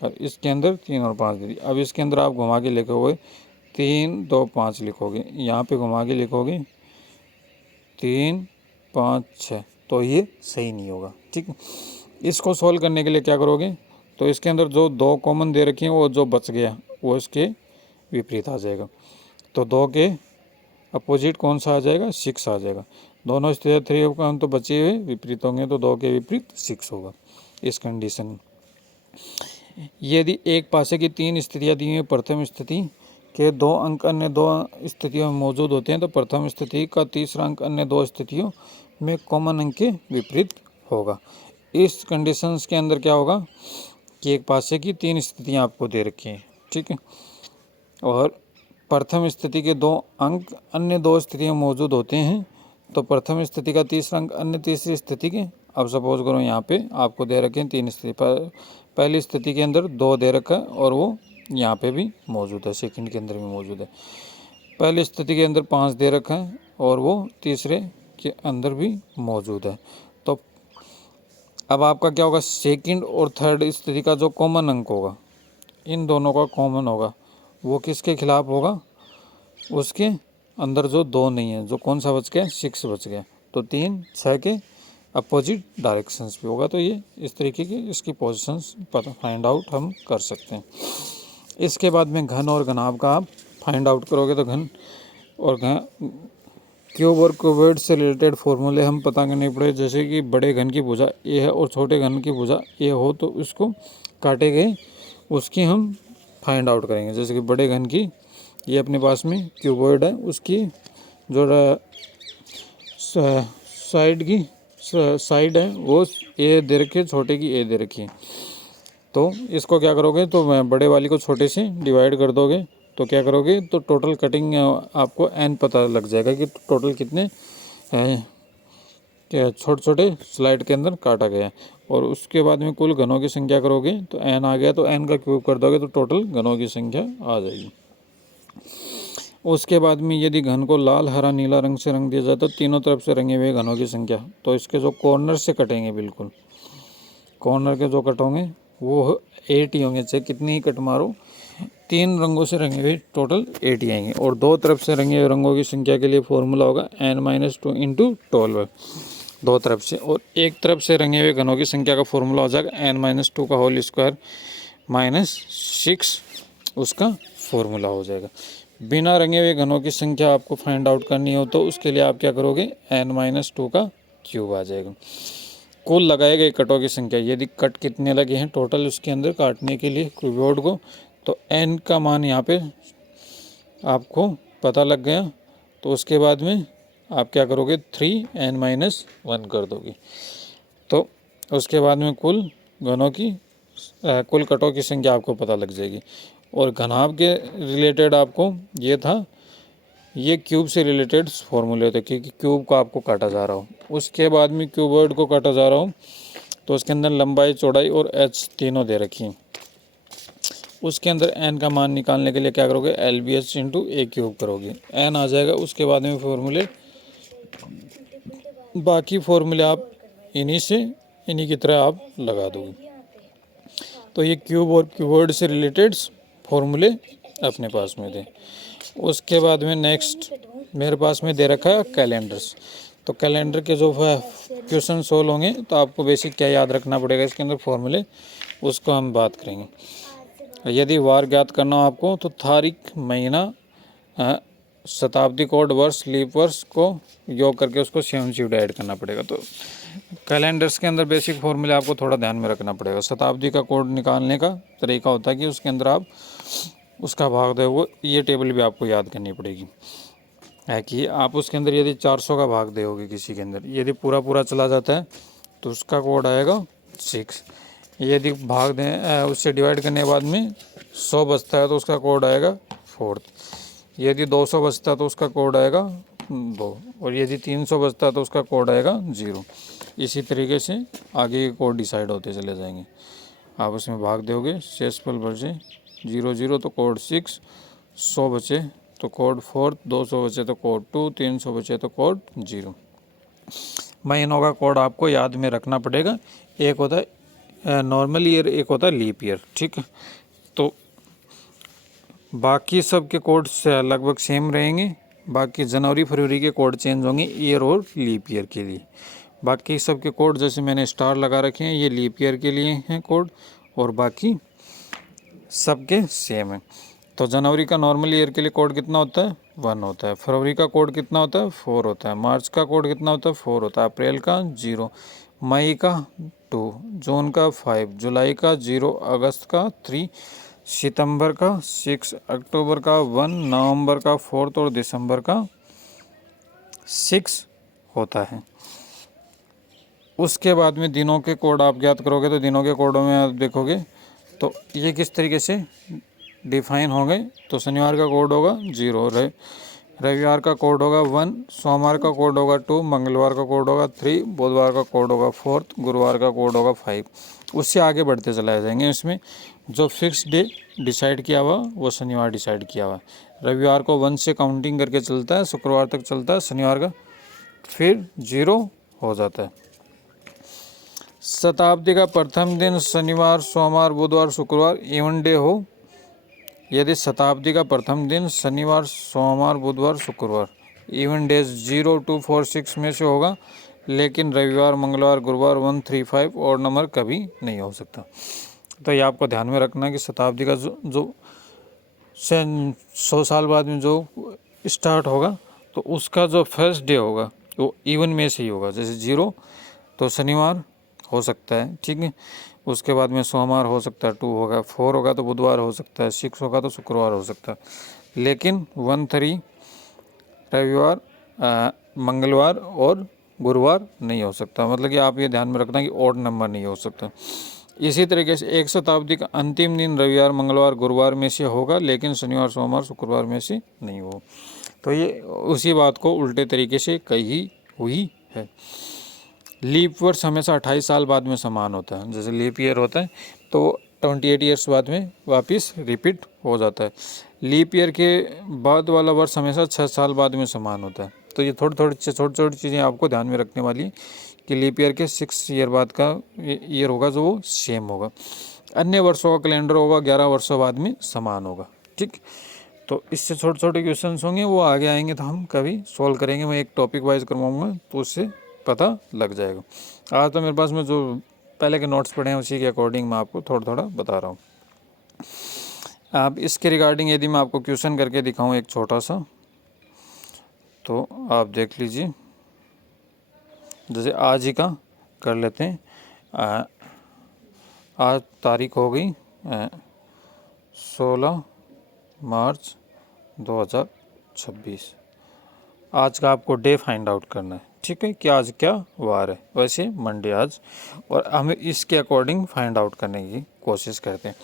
और इसके अंदर 3 और 5 दे दी। अब इसके अंदर आप घुमा के लिखोगे 3 2 5 लिखोगे, यहाँ पे घुमा के लिखोगे 3 5 6, तो ये सही नहीं होगा, ठीक। इसको सॉल्व करने के लिए क्या करोगे, तो इसके अंदर जो 2 कॉमन दे रखी हैं वो जो बच गया वो इसके विपरीत आ जाएगा। तो 2 के अपोजिट कौन सा आ जाएगा, 6 आ जाएगा। दोनों स्थितियाँ 3 होगा तो बचे हुए विपरीत होंगे, तो 2 के विपरीत 6 होगा इस कंडीशन में। यदि एक पासे की 3 स्थितियाँ दी हुई, प्रथम स्थिति के 2 अंक अन्य 2 स्थितियों में मौजूद होते हैं तो प्रथम स्थिति का तीसरा अंक अन्य 2 स्थितियों में कॉमन अंक के विपरीत होगा। इस कंडीशंस के अंदर क्या होगा कि एक पासे की 3 स्थितियां आपको दे रखी हैं, ठीक है, और प्रथम स्थिति के 2 अंक अन्य 2 स्थितियों में मौजूद होते हैं तो प्रथम स्थिति का तीसरा अंक अन्य तीसरी स्थिति के, अब सपोज करो यहाँ पे आपको दे रखे हैं 3 स्थिति, पहली स्थिति के अंदर 2 दे रखा है और वो यहाँ पे भी मौजूद है, सेकंड के अंदर भी मौजूद है। पहली स्थिति के अंदर 5 दे रखा है और वो तीसरे के अंदर भी मौजूद है। तो अब आपका क्या होगा, सेकंड और थर्ड स्थिति का जो कॉमन अंक होगा, इन दोनों का कॉमन होगा, वो किसके खिलाफ होगा, उसके अंदर जो 2 नहीं है, जो कौन सा बच गया, 6 बच गया, तो 3 6 के अपोजिट डायरेक्शंस भी होगा। तो ये इस तरीके की इसकी पोजीशंस पता फाइंड आउट हम कर सकते हैं। इसके बाद में घन और घनाभ का आप फाइंड आउट करोगे तो घन और क्यूब और क्यूबॉइड से रिलेटेड फॉर्मूले हम पता करने पड़े, जैसे कि बड़े घन की भुजा ए है और छोटे घन की भुजा ए हो तो उसको काटे गए उसकी हम फाइंड आउट करेंगे। जैसे कि बड़े घन की ये अपने पास में क्यूबॉइड है, उसकी जो साइड की साइड है वो ए दे रखी है, छोटे की ए दे रखी है। तो इसको क्या करोगे, तो बड़े वाली को छोटे से डिवाइड कर दोगे, तो क्या करोगे, तो टोटल कटिंग आपको एन पता लग जाएगा कि टोटल कितने छोटे छोटे स्लाइड के अंदर काटा गया है। और उसके बाद में कुल घनों की संख्या करोगे तो एन आ गया, तो एन का क्यूब कर दोगे तो टोटल घनों की संख्या आ जाएगी। उसके बाद में यदि घन को लाल हरा नीला रंग से रंग दिया जाए तो तीनों तरफ से रंगे हुए घनों की संख्या, तो इसके जो कॉर्नर से कटेंगे, बिल्कुल कॉर्नर के जो कट होंगे वो 8 ही होंगे, चाहे कितनी ही कट मारो, 3 रंगों से रंगे हुए टोटल 8 ही आएंगे। और 2 तरफ से रंगे हुए रंगों की संख्या के लिए फॉर्मूला होगा n-2 इंटू 12, 2 तरफ से। और एक तरफ से रंगे हुए घनों की संख्या का फॉर्मूला हो जाएगा n-2 का होल स्क्वायर -6, उसका फॉर्मूला हो जाएगा। बिना रंगे हुए घनों की संख्या आपको फाइंड आउट करनी हो तो उसके लिए आप क्या करोगे, n-2 का क्यूब आ जाएगा। कुल लगाए गए कटों की संख्या, यदि कट कितने लगे हैं टोटल उसके अंदर काटने के लिए क्यूबोर्ड को, तो n का मान यहाँ पे आपको पता लग गया। तो उसके बाद में आप क्या करोगे, 3n-1 कर दोगे, तो उसके बाद में कुल घनों की कुल कटों की संख्या आपको पता लग जाएगी। और घनाभ के रिलेटेड आपको ये था, ये क्यूब से रिलेटेड फॉर्मूले होते हैं कि क्यूब को आपको काटा जा रहा हो। उसके बाद में क्यूबॉइड को काटा जा रहा हो तो उसके अंदर लंबाई चौड़ाई और एच तीनों दे रखी हैं। उसके अंदर एन का मान निकालने के लिए क्या करोगे, एल बी एच इंटू ए क्यूब करोगे, एन आ जाएगा। उसके बाद में फॉर्मूले, बाकी फॉर्मूले आप इन्हीं की तरह आप लगा दोगे। तो ये क्यूब और क्यूबॉइड से रिलेटेड फॉर्मूले अपने पास में थे। उसके बाद में नेक्स्ट मेरे पास में दे रखा है कैलेंडर्स। तो कैलेंडर के जो क्वेश्चन सोल्व होंगे तो आपको बेसिक क्या याद रखना पड़ेगा इसके अंदर फॉर्मूले, उसको हम बात करेंगे। यदि वार ज्ञात करना हो आपको तो तारीख, महीना, शताब्दी कोड, वर्ष, लीप वर्ष को योग करके उसको 7 से ऐड करना पड़ेगा। तो कैलेंडर्स के अंदर बेसिक फॉर्मूले आपको थोड़ा ध्यान में रखना पड़ेगा। शताब्दी का कोड निकालने का तरीका होता है कि उसके अंदर आप उसका भाग दे, वो ये टेबल भी आपको याद करनी पड़ेगी है कि आप उसके अंदर यदि 400 का भाग दोगे किसी के अंदर, यदि पूरा पूरा चला जाता है तो उसका कोड आएगा 6। यदि भाग दें उससे डिवाइड करने के बाद में 100 बचता है तो उसका कोड आएगा 4। यदि 200 बचता है तो उसका कोड आएगा 2, और यदि 300 बचता है तो उसका कोड आएगा 0। इसी तरीके से आगे के कोड डिसाइड होते चले जाएंगे। आप उसमें भाग दोगे, शेषफल बचे 0 0 तो कोड 6, 100 बचे तो कोड 4, 200 बचे तो कोड 2, 300 बचे तो कोड 0। महीनों का कोड आपको याद में रखना पड़ेगा। एक होता है नॉर्मल ईयर, एक होता है लीप ईयर, ठीक है। तो बाकी सब के कोड से लगभग सेम रहेंगे। बाकी जनवरी फरवरी के कोड चेंज होंगे ईयर और लीप ईयर के लिए। बाकी सब के कोड जैसे मैंने स्टार लगा रखे हैं, ये लीप ईयर के लिए हैं कोड, और बाकी सबके सेम है। तो जनवरी का नॉर्मल ईयर के लिए कोड कितना होता है, 1 होता है। फरवरी का कोड कितना होता है, 4 होता है। मार्च का कोड कितना होता है, 4 होता है। अप्रैल का 0, मई का 2, जून का 5, जुलाई का 0, अगस्त का 3, सितंबर का 6, अक्टूबर का 1, नवंबर का 4 और दिसंबर का 6 होता है। उसके बाद में दिनों के कोड आप ज्ञात करोगे, तो दिनों के कोडों में आप देखोगे तो ये किस तरीके से डिफाइन होंगे। तो शनिवार का कोड होगा 0, रविवार का कोड होगा 1, सोमवार का कोड होगा 2, मंगलवार का कोड होगा 3, बुधवार का कोड होगा 4, गुरुवार का कोड होगा 5। उससे आगे बढ़ते चलाए जाएंगे। इसमें जो फिक्स डे डिसाइड किया हुआ वो शनिवार डिसाइड किया हुआ। रविवार को 1 से काउंटिंग करके चलता है, शुक्रवार तक चलता है, शनिवार का फिर 0 हो जाता है। शताब्दी का प्रथम दिन शनिवार, सोमवार, बुधवार, शुक्रवार इवन डे हो। यदि शताब्दी का प्रथम दिन शनिवार, सोमवार, बुधवार, शुक्रवार इवन डेज 0 2 4 6 में से होगा, लेकिन रविवार, मंगलवार, गुरुवार 1 3 5 और नंबर कभी नहीं हो सकता। तो ये आपको ध्यान में रखना है कि शताब्दी का जो 100 साल बाद में जो स्टार्ट होगा तो उसका जो फर्स्ट डे होगा वो इवन में से ही होगा। जैसे 0 तो शनिवार हो सकता है, ठीक है। उसके बाद में सोमवार हो सकता है, 2 होगा, 4 होगा तो बुधवार हो सकता है, 6 होगा तो शुक्रवार हो सकता है। लेकिन 1 3 रविवार, मंगलवार और गुरुवार नहीं हो सकता, मतलब कि आप ये ध्यान में रखना कि ऑड नंबर नहीं हो सकता। इसी तरीके से एक शताब्दी का अंतिम दिन रविवार, मंगलवार, गुरुवार में से होगा, लेकिन शनिवार, सोमवार, शुक्रवार में से नहीं हो। तो ये उसी बात को उल्टे तरीके से कही हुई है। लीप वर्ष हमेशा 28 साल बाद में समान होता है। जैसे लीप ईयर होता है तो 28 ईयर्स बाद में वापस रिपीट हो जाता है। लीप ईयर के बाद वाला वर्ष हमेशा 6 साल बाद में समान होता है। तो ये छोटी छोटी चीज़ें आपको ध्यान में रखने वाली है कि लीप ईयर के 6 ईयर बाद का ईयर होगा जो वो सेम होगा। अन्य वर्षों का कैलेंडर होगा 11 वर्षों बाद में समान होगा। ठीक, तो इससे छोटे छोटे क्वेश्चन होंगे, वो आगे आएंगे तो हम कभी सॉल्व करेंगे। मैं एक टॉपिक वाइज करवाऊँगा तो उससे पता लग जाएगा। आज तो मेरे पास में जो पहले के नोट्स पढ़े हैं उसी के अकॉर्डिंग मैं आपको थोड़ा थोड़ा बता रहा हूँ। आप इसके रिगार्डिंग यदि मैं आपको क्वेश्चन करके दिखाऊँ एक छोटा सा, तो आप देख लीजिए। जैसे आज ही का कर लेते हैं। आज तारीख हो गई 16 मार्च 2026। आज का आपको डे फाइंड आउट करना है। ठीक है, कि आज क्या वार है। वैसे मंडे आज, और हम इसके अकॉर्डिंग फाइंड आउट करने की कोशिश करते हैं।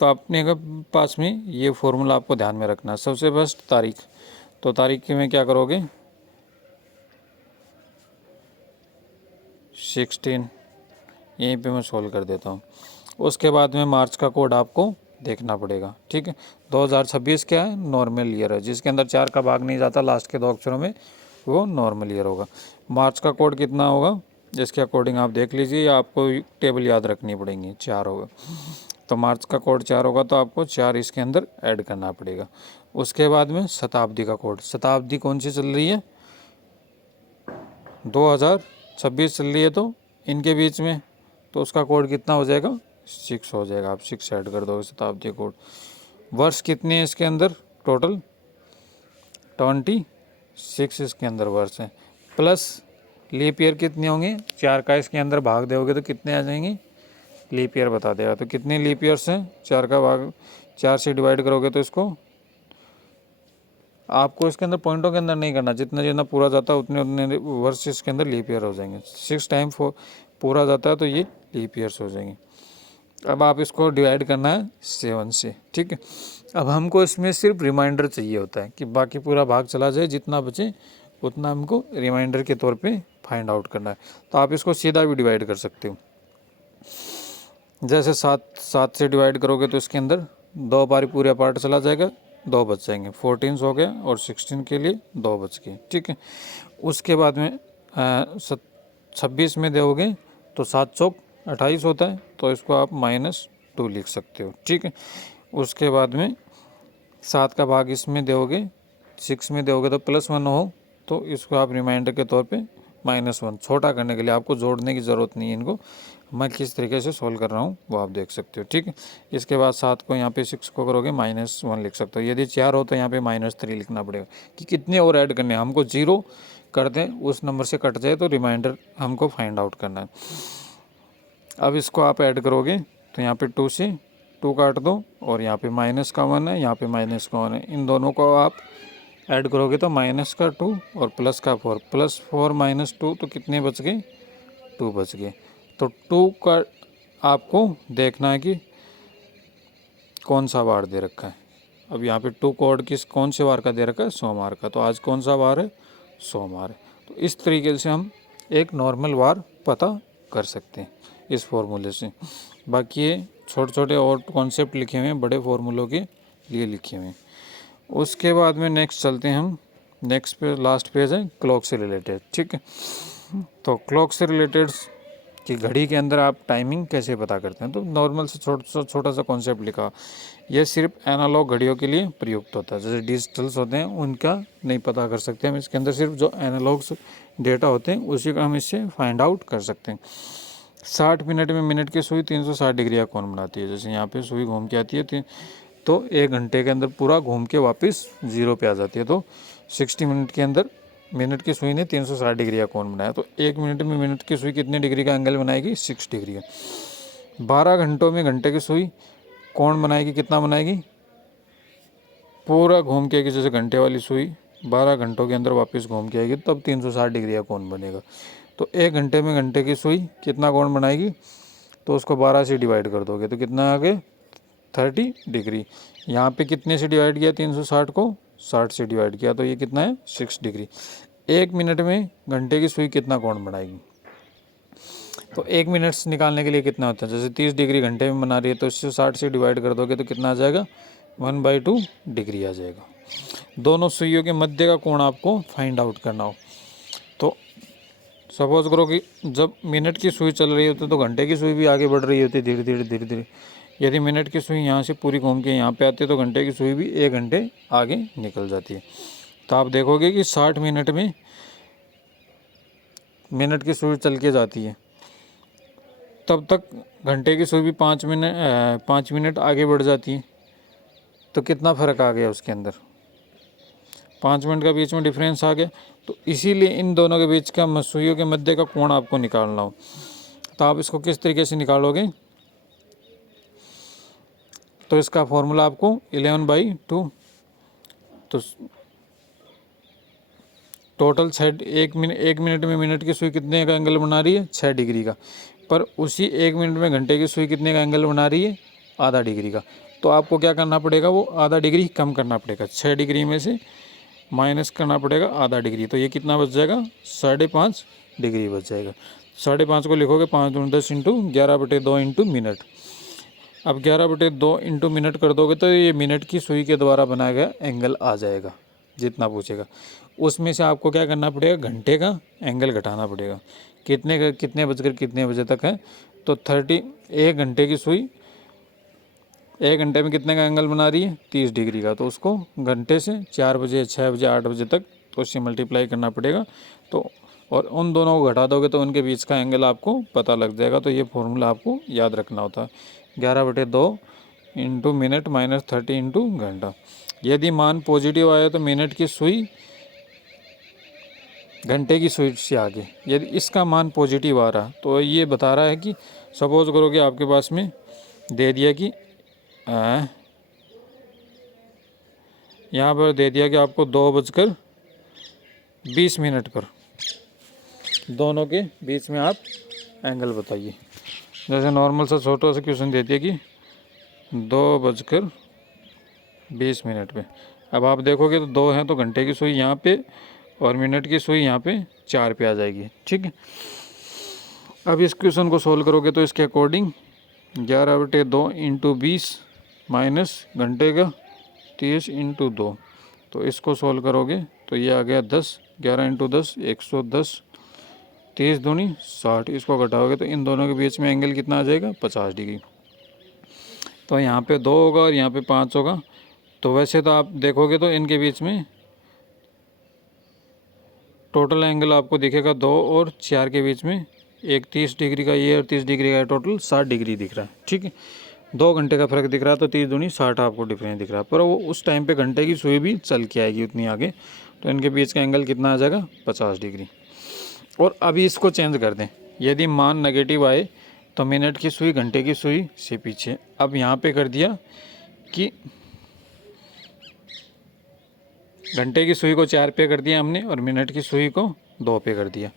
तो अपने पास में ये फॉर्मूला आपको ध्यान में रखना है। सबसे फर्स्ट तारीख, तो तारीख में क्या करोगे 16, यहीं पे मैं सोल्व कर देता हूँ। उसके बाद में मार्च का कोड आपको देखना पड़ेगा। ठीक है, 2026 क्या है, नॉर्मल ईयर है, जिसके अंदर 4 का भाग नहीं जाता लास्ट के 2 अक्षरों में, वो नॉर्मल ईयर होगा। मार्च का कोड कितना होगा जिसके अकॉर्डिंग आप देख लीजिए, आपको टेबल याद रखनी पड़ेंगी। 4 होगा, तो मार्च का कोड 4 होगा, तो आपको 4 इसके अंदर ऐड करना पड़ेगा। उसके बाद में शताब्दी का कोड, शताब्दी कौन सी चल रही है 2026 चल रही है, तो इनके बीच में तो उसका कोड कितना हो जाएगा 6 हो जाएगा। आप 6 ऐड कर दोगे शताब्दी कोड। वर्ष कितने हैं इसके अंदर टोटल 26 इसके अंदर वर्ष हैं, प्लस लीप ईयर कितने होंगे 4 का इसके अंदर भाग दोगे तो कितने आ जाएंगे, लीप ईयर बता देगा। तो कितने लीप ईयर्स हैं, 4 का भाग 4 से डिवाइड करोगे तो इसको आपको इसके अंदर पॉइंटों के अंदर नहीं करना, जितना जितना पूरा जाता है उतने उतने वर्ष इसके अंदर लीप ईयर हो जाएंगे। 6 टाइम पूरा जाता है तो ये लीप ईयर्स हो जाएंगे। अब आप इसको डिवाइड करना है 7 से। ठीक है, अब हमको इसमें सिर्फ रिमाइंडर चाहिए होता है कि बाकी पूरा भाग चला जाए, जितना बचे उतना हमको रिमाइंडर के तौर पे फाइंड आउट करना है। तो आप इसको सीधा भी डिवाइड कर सकते हो। जैसे 7 से डिवाइड करोगे तो इसके अंदर 2 बारी पूरा पार्ट चला जाएगा, 2 बच जाएंगे। 14 हो गया और 16 के लिए 2 बच गए। ठीक है, उसके बाद में 26 में दोगे तो 7 चौक 28 होता है, तो इसको आप -2 लिख सकते हो। ठीक है, उसके बाद में 7 का भाग इसमें दोगे, 6 में दोगे तो +1 हो, तो इसको आप रिमाइंडर के तौर पे -1 छोटा करने के लिए आपको जोड़ने की ज़रूरत नहीं है। इनको मैं किस तरीके से सोल्व कर रहा हूँ वो आप देख सकते हो। ठीक है, इसके बाद 7 को यहाँ पे 6 को करोगे -1 लिख सकते हो। यदि 4 हो तो यहाँ पे -3 लिखना पड़ेगा कि कितने और ऐड करने हैं। हमको 0 कर दें उस नंबर से कट जाए तो रिमाइंडर हमको फाइंड आउट करना है। अब इसको आप ऐड करोगे तो यहाँ पे 2 से 2 काट दो, और यहाँ पे -1 है, यहाँ पे -1 है। इन दोनों को आप ऐड करोगे तो -2 और +4, +4 -2 तो कितने बच गए 2 बच गए। तो 2 का आपको देखना है कि कौन सा वार दे रखा है। अब यहाँ पे 2 कोड कौन से वार का दे रखा है, सोमवार का। तो आज कौन सा वार है, सोमवार है। तो इस तरीके से हम एक नॉर्मल वार पता कर सकते हैं इस फॉर्मूले से। बाकी ये छोटे छोटे और कॉन्सेप्ट लिखे हुए हैं बड़े फार्मूलों के लिए लिखे हुए हैं। उसके बाद में नेक्स्ट चलते हैं हम। नेक्स्ट पे लास्ट पेज है क्लॉक से रिलेटेड। ठीक है, तो क्लॉक से रिलेटेड कि घड़ी के अंदर आप टाइमिंग कैसे पता करते हैं। तो नॉर्मल से छोटा सा कॉन्सेप्ट लिखा, यह सिर्फ एनालॉग घड़ियों के लिए प्रयुक्त होता है। जैसे डिजिटल्स होते हैं उनका नहीं पता कर सकते हम, इसके अंदर सिर्फ जो एनालॉग डेटा होते हैं उसी का हम इससे फाइंड आउट कर सकते हैं। 60 मिनट में मिनट की सुई 360 डिग्री का कोण बनाती है। जैसे यहाँ पे सुई घूम के आती है तो 1 घंटे के अंदर पूरा घूम के वापस 0 पे आ जाती है। तो 60 मिनट के अंदर मिनट की सुई ने 360 डिग्री का कोण बनाया, तो 1 मिनट में मिनट की सुई कितने डिग्री का एंगल बनाएगी 6 डिग्री का। 12 घंटों में घंटे की सुई कोण बनाएगी, कितना बनाएगी पूरा घूम के, जैसे घंटे वाली सुई 12 घंटों के अंदर वापस घूम के आएगी तब 360 डिग्री का कोण बनेगा। तो 1 घंटे में घंटे की सुई कितना कोण बनाएगी, तो उसको 12 से डिवाइड कर दोगे तो कितना आ गया 30 डिग्री। यहाँ पे कितने से डिवाइड किया 360 को, 60 से डिवाइड किया तो ये कितना है 6 डिग्री। 1 मिनट में घंटे की सुई कितना कोण बनाएगी, तो 1 मिनट से निकालने के लिए कितना होता है, जैसे 30 डिग्री घंटे में बना रही है तो इससे 60 से डिवाइड कर दोगे तो कितना आ जाएगा 1/2 डिग्री आ जाएगा। दोनों सुइयों के मध्य का कोण आपको फाइंड आउट करना हो तो सपोज करो कि जब मिनट की सुई चल रही होती है तो घंटे की सुई भी आगे बढ़ रही होती है धीरे धीरे धीरे धीरे। यदि मिनट की सुई यहाँ से पूरी घूम के यहाँ पे आती है तो घंटे की सुई भी 1 घंटे आगे निकल जाती है। तो आप देखोगे कि 60 मिनट में मिनट की सुई चल के जाती है, तब तक घंटे की सुई भी 5 मिनट आगे बढ़ जाती है। तो कितना फ़र्क आ गया उसके अंदर, 5 मिनट का बीच में डिफरेंस आ गया। तो इसीलिए इन दोनों के बीच का सुइयों के मध्य का कोण आपको निकालना हो तो आप इसको किस तरीके से निकालोगे, तो इसका फॉर्मूला आपको 11/2। तो टोटल 1 मिनट में मिनट की सुई कितने का एंगल बना रही है 6 डिग्री का, पर उसी 1 मिनट में घंटे की सुई कितने का एंगल बना रही है आधा डिग्री का। तो आपको क्या करना पड़ेगा, वो आधा डिग्री कम करना पड़ेगा, 6 डिग्री में से माइनस करना पड़ेगा आधा डिग्री। तो ये कितना बच जाएगा 5.5 डिग्री बच जाएगा। 5.5 को लिखोगे 5 दूनी 10 इंटू 11/2 इंटू मिनट। अब 11/2 इंटू मिनट कर दोगे तो ये मिनट की सुई के द्वारा बनाया गया एंगल आ जाएगा जितना पूछेगा। उसमें से आपको क्या करना पड़ेगा, घंटे का एंगल घटाना पड़ेगा। कितने बजकर कितने बजे तक है, तो 1 घंटे की सुई 1 घंटे में कितने का एंगल बना रही है 30 डिग्री का। तो उसको घंटे से 4 बजे 6 बजे 8 बजे तक तो उससे मल्टीप्लाई करना पड़ेगा। तो और उन दोनों को घटा दोगे तो उनके बीच का एंगल आपको पता लग जाएगा। तो ये फॉर्मूला आपको याद रखना होता है, 11/2 इंटू मिनट माइनस 30 इंटू घंटा। यदि मान पॉजिटिव आया तो मिनट की सुई घंटे की सुई से आगे, यदि इसका मान पॉजिटिव आ रहा तो ये बता रहा है कि सपोज करो कि आपके पास में दे दिया कि यहाँ पर दे दिया कि आपको 2:20 पर दोनों के बीच में आप एंगल बताइए। जैसे नॉर्मल सा छोटा सा क्वेश्चन दे दिया कि 2:20 पे। अब आप देखोगे तो 2 हैं तो घंटे की सुई यहाँ पे और मिनट की सुई यहाँ पे 4 पे आ जाएगी। ठीक है, अब इस क्वेश्चन को सोल्व करोगे तो इसके अकॉर्डिंग 11/2 इंटू 20 माइनस घंटे का 30 इंटू 2, तो इसको सोल्व करोगे तो ये आ गया 10, 11 इंटू 10 110, 30 दूनी 60। इसको घटाओगे तो इन दोनों के बीच में एंगल कितना आ जाएगा 50 डिग्री। तो यहाँ पे 2 होगा और यहाँ पे 5 होगा। तो वैसे तो आप देखोगे तो इनके बीच में टोटल एंगल आपको दिखेगा 2 और 4 के बीच में एक 30 डिग्री का ये और 30 डिग्री का टोटल 60 डिग्री दिख रहा है। ठीक है, 2 घंटे का फर्क दिख रहा है तो 30 दूनी 60 आपको डिफरेंस दिख रहा है, पर वो उस टाइम पे घंटे की सुई भी चल के आएगी उतनी आगे। तो इनके बीच का एंगल कितना आ जाएगा 50 डिग्री। और अभी इसको चेंज कर दें, यदि मान नेगेटिव आए तो मिनट की सुई घंटे की सुई से पीछे। अब यहाँ पे कर दिया कि घंटे की सुई को 4 पे कर दिया हमने और मिनट की सुई को 2 पे कर दिया।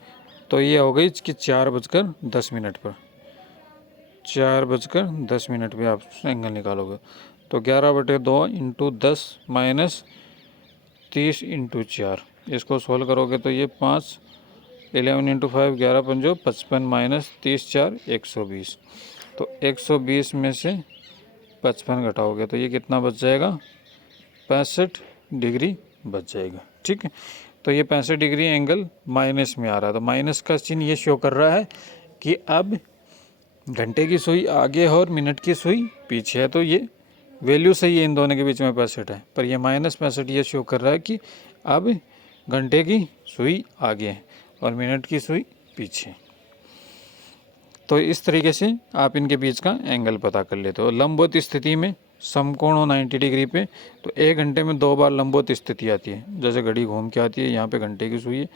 तो ये हो गई कि 4:10 पर 4:10 पे आप एंगल निकालोगे तो 11/2 इंटू 10 माइनस 30 इंटू 4, इसको सोल्व करोगे तो ये 5, 11 इंटू 5 11 पंजो 55 माइनस 30 4 120। तो 120 में से 55 घटाओगे तो ये कितना बच जाएगा 65 डिग्री बच जाएगा। ठीक है, तो ये 65 डिग्री एंगल माइनस में आ रहा है। तो माइनस का चिन्ह ये शो कर रहा है कि अब घंटे की सुई आगे है और मिनट की सुई पीछे है। तो ये वैल्यू सही है, इन दोनों के बीच में 65 है, पर ये -65 ये शो कर रहा है कि अब घंटे की सुई आगे है और मिनट की सुई पीछे। तो इस तरीके से आप इनके बीच का एंगल पता कर लेते हो। लंबवत स्थिति में समकोण हो 90 डिग्री पे तो 1 घंटे में 2 बार लंबवत स्थिति आती है। जैसे घड़ी घूम के आती है, यहाँ पे घंटे की सुई है,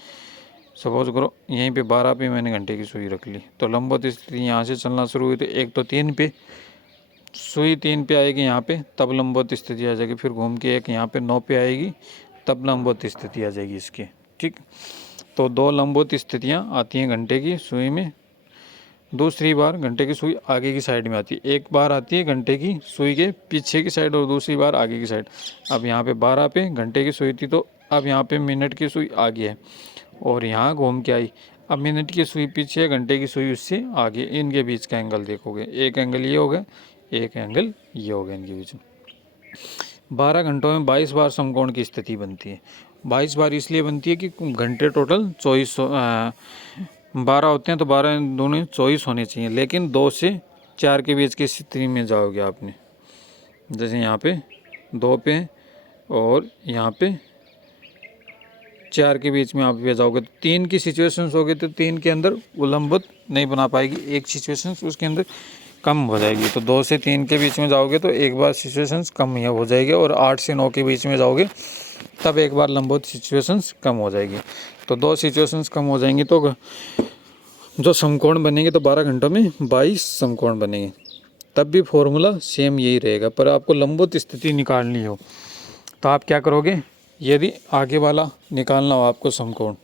सपोज करो यहीं पे 12 पे मैंने घंटे की सुई रख ली, तो लंबवत स्थिति यहाँ से चलना शुरू हुई तो एक तो 3 पे सुई 3 पे आएगी यहाँ पे, तब लंबवत स्थिति आ जाएगी। फिर घूम के एक यहाँ पे 9 पे आएगी, तब लंबवत स्थिति आ जाएगी इसकी। ठीक, तो 2 लंबवत स्थितियाँ आती हैं घंटे की सुई में। दूसरी बार घंटे की सुई आगे की साइड में आती है। एक बार आती है घंटे की सुई के पीछे की साइड और दूसरी बार आगे की साइड। अब यहाँ पे 12 पे घंटे की सुई थी, तो अब यहाँ पे मिनट की सुई आगे है और यहाँ घूम के आई। अब मिनट की सुई पीछे है, घंटे की सुई उससे आगे। इनके बीच का एंगल देखोगे, एक एंगल ये हो गया, एक एंगल ये हो गया इनके बीच में। 12 घंटों में 22 बार समकोण की स्थिति बनती है। 22 बार इसलिए बनती है कि घंटे टोटल 12 होते हैं, तो 12 दोनों 24 होने चाहिए, लेकिन 2 से 4 के बीच की स्थिति में जाओगे आपने। जैसे यहाँ पे 2 पे और यहाँ पे 4 के बीच में आप पे जाओगे, तो 3 की सिचुएशंस होगी, तो 3 के अंदर वो लंबवत नहीं बना पाएगी। एक सिचुएशंस उसके अंदर कम हो जाएगी। तो 2 से 3 के बीच में जाओगे तो एक बार सिचुएशंस कम ही हो जाएगी, और 8 से 9 के बीच में जाओगे तब एक बार लंबवत सिचुएशंस कम हो जाएगी। तो 2 सिचुएशंस कम हो जाएंगी तो जो समकोण बनेंगे, तो 12 घंटों में 22 समकोण बनेंगे। तब भी फॉर्मूला सेम यही रहेगा, पर आपको लंबवत स्थिति निकालनी हो तो आप क्या करोगे, यदि आगे वाला निकालना हो आपको समकोण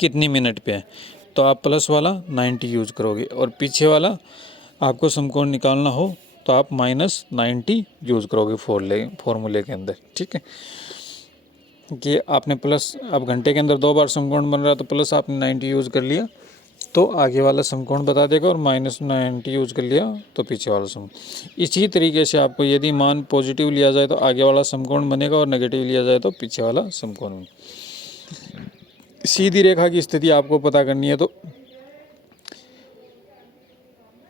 कितनी मिनट पे है, तो आप प्लस वाला 90 यूज करोगे, और पीछे वाला आपको समकोण निकालना हो तो आप -90 यूज करोगे फॉर्मूले के अंदर। ठीक है, कि आपने प्लस, अब घंटे के अंदर 2 बार समकोण बन रहा है तो प्लस आपने 90 यूज कर लिया तो आगे वाला समकोण बता देगा, और -90 यूज कर लिया तो पीछे वाला समकोण। इसी तरीके से आपको यदि मान पॉजिटिव लिया जाए तो आगे वाला समकोण बनेगा, और नेगेटिव लिया जाए तो पीछे वाला समकोण बनेगा। सीधी रेखा की स्थिति आपको पता करनी है, तो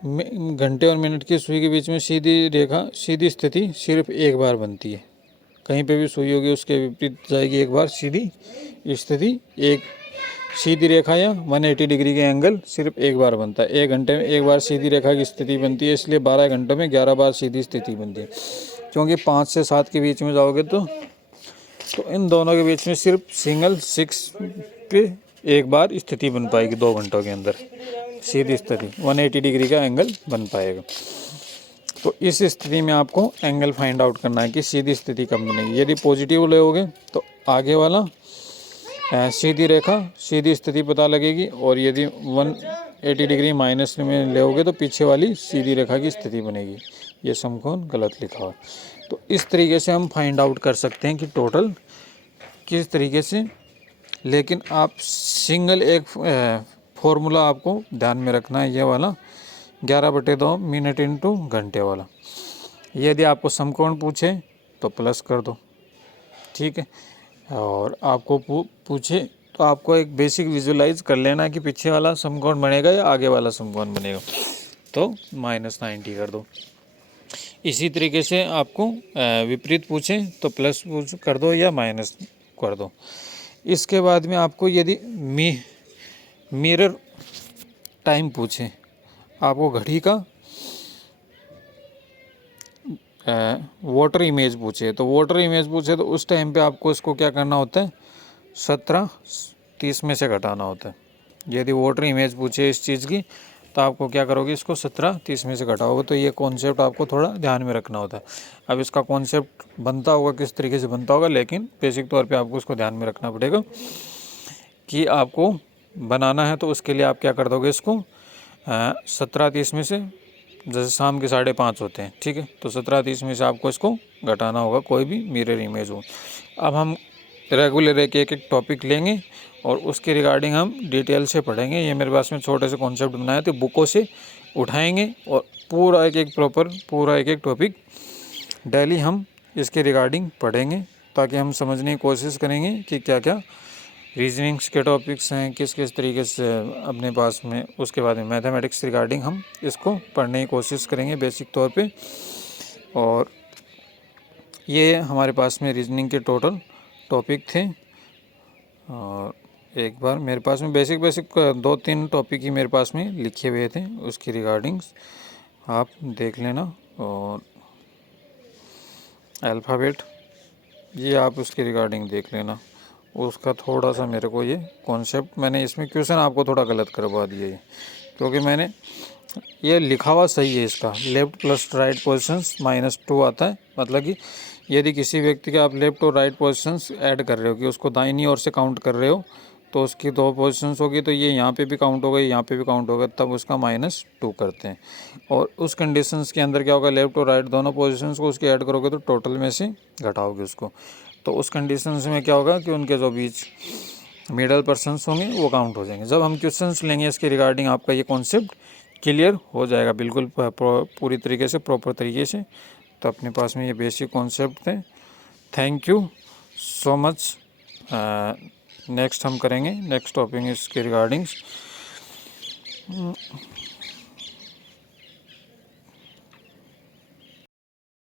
घंटे और मिनट की सुई के बीच में सीधी रेखा, सीधी स्थिति सिर्फ एक बार बनती है। कहीं पे भी सुई होगी उसके विपरीत जाएगी एक बार सीधी स्थिति। एक सीधी रेखा या 180 डिग्री के एंगल सिर्फ एक बार बनता है। 1 घंटे में एक बार सीधी रेखा की स्थिति बनती है, इसलिए 12 घंटों में 11 बार सीधी स्थिति बनती है। क्योंकि 5 से 7 के बीच में जाओगे तो इन दोनों के बीच में सिर्फ सिंगल 6 पे एक बार स्थिति बन पाएगी। 2 घंटों के अंदर सीधी स्थिति 180 डिग्री का एंगल बन पाएगा। तो इस स्थिति में आपको एंगल फाइंड आउट करना है कि सीधी स्थिति कब बनेगी। यदि पॉजिटिव लोगे तो आगे वाला सीधी रेखा सीधी स्थिति पता लगेगी, और यदि 180 डिग्री माइनस में लोगे तो पीछे वाली सीधी रेखा की स्थिति बनेगी। ये समकोण गलत लिखा हुआ। तो इस तरीके से हम फाइंड आउट कर सकते हैं कि टोटल किस तरीके से। लेकिन आप सिंगल एक फॉर्मूला आपको ध्यान में रखना है, ये वाला 11/2 मिनट इंटू घंटे वाला। यदि आपको समकोण पूछे तो प्लस कर दो, ठीक है। और आपको पूछे तो आपको एक बेसिक विजुलाइज कर लेना कि पीछे वाला समकोण बनेगा या आगे वाला समकोण बनेगा, तो -90 कर दो। इसी तरीके से आपको विपरीत पूछे तो प्लस कर दो या माइनस कर दो। इसके बाद में आपको यदि मिरर टाइम पूछे, आपको घड़ी का वाटर इमेज पूछे, तो वाटर इमेज पूछे तो उस टाइम पे आपको इसको क्या करना होता है, 17:30 में से घटाना होता है। यदि वाटर इमेज पूछे इस चीज़ की तो आपको क्या करोगे, इसको 17:30 में से घटाओगे। तो ये कॉन्सेप्ट आपको थोड़ा ध्यान में रखना होता है। अब इसका कॉन्सेप्ट बनता होगा किस तरीके से बनता होगा, लेकिन बेसिक तौर पे आपको उसको ध्यान में रखना पड़ेगा कि आपको बनाना है। तो उसके लिए आप क्या कर दोगे, इसको 17:30 में से, जैसे शाम के 5:30 होते हैं, ठीक है, तो 17:30 में से आपको इसको घटाना होगा, कोई भी मिरर इमेज हो। अब हम रेगुलर एक एक टॉपिक लेंगे और उसके रिगार्डिंग हम डिटेल से पढ़ेंगे। ये मेरे पास में छोटे से कॉन्सेप्ट बनाए थे, बुकों से उठाएंगे और पूरा एक एक टॉपिक डेली हम इसके रिगार्डिंग पढ़ेंगे, ताकि हम समझने की कोशिश करेंगे कि क्या क्या रीजनिंग्स के टॉपिक्स हैं, किस किस तरीके से अपने पास में। उसके बाद में मैथमेटिक्स रिगार्डिंग हम इसको पढ़ने की कोशिश करेंगे बेसिक तौर पे। और ये हमारे पास में रीजनिंग के टोटल टॉपिक थे। और एक बार मेरे पास में बेसिक 2-3 टॉपिक ही मेरे पास में लिखे हुए थे, उसकी रिगार्डिंग्स आप देख लेना। और अल्फ़ाबेट ये आप उसकी रिगार्डिंग देख लेना। उसका थोड़ा सा मेरे को ये कॉन्सेप्ट, मैंने इसमें क्वेश्चन आपको थोड़ा गलत करवा दिया है, क्योंकि मैंने ये लिखा हुआ सही है इसका, लेफ्ट प्लस राइट पोजिशंस -2 आता है। मतलब कि यदि किसी व्यक्ति के आप लेफ्ट और राइट पोजिशंस ऐड कर रहे हो कि उसको दाहिनी ओर से काउंट कर रहे हो तो उसकी 2 पोजिशंस होगी, तो ये यहाँ पे भी काउंट होगा, यहाँ पे भी काउंट होगा, तब उसका -2 करते हैं। और उस कंडीशंस के अंदर क्या होगा, लेफ्ट और राइट दोनों पोजिशंस को उसके ऐड करोगे तो टोटल में से घटाओगे उसको। तो उस कंडीशंस में क्या होगा कि उनके जो बीच मिडल पर्सन्स होंगे वो काउंट हो जाएंगे। जब हम क्वेश्चंस लेंगे इसके रिगार्डिंग आपका ये कॉन्सेप्ट क्लियर हो जाएगा बिल्कुल पूरी तरीके से, प्रॉपर तरीके से। तो अपने पास में ये बेसिक कॉन्सेप्ट थे। Thank you so much. Next हम करेंगे नेक्स्ट टॉपिक इसके रिगार्डिंग्स।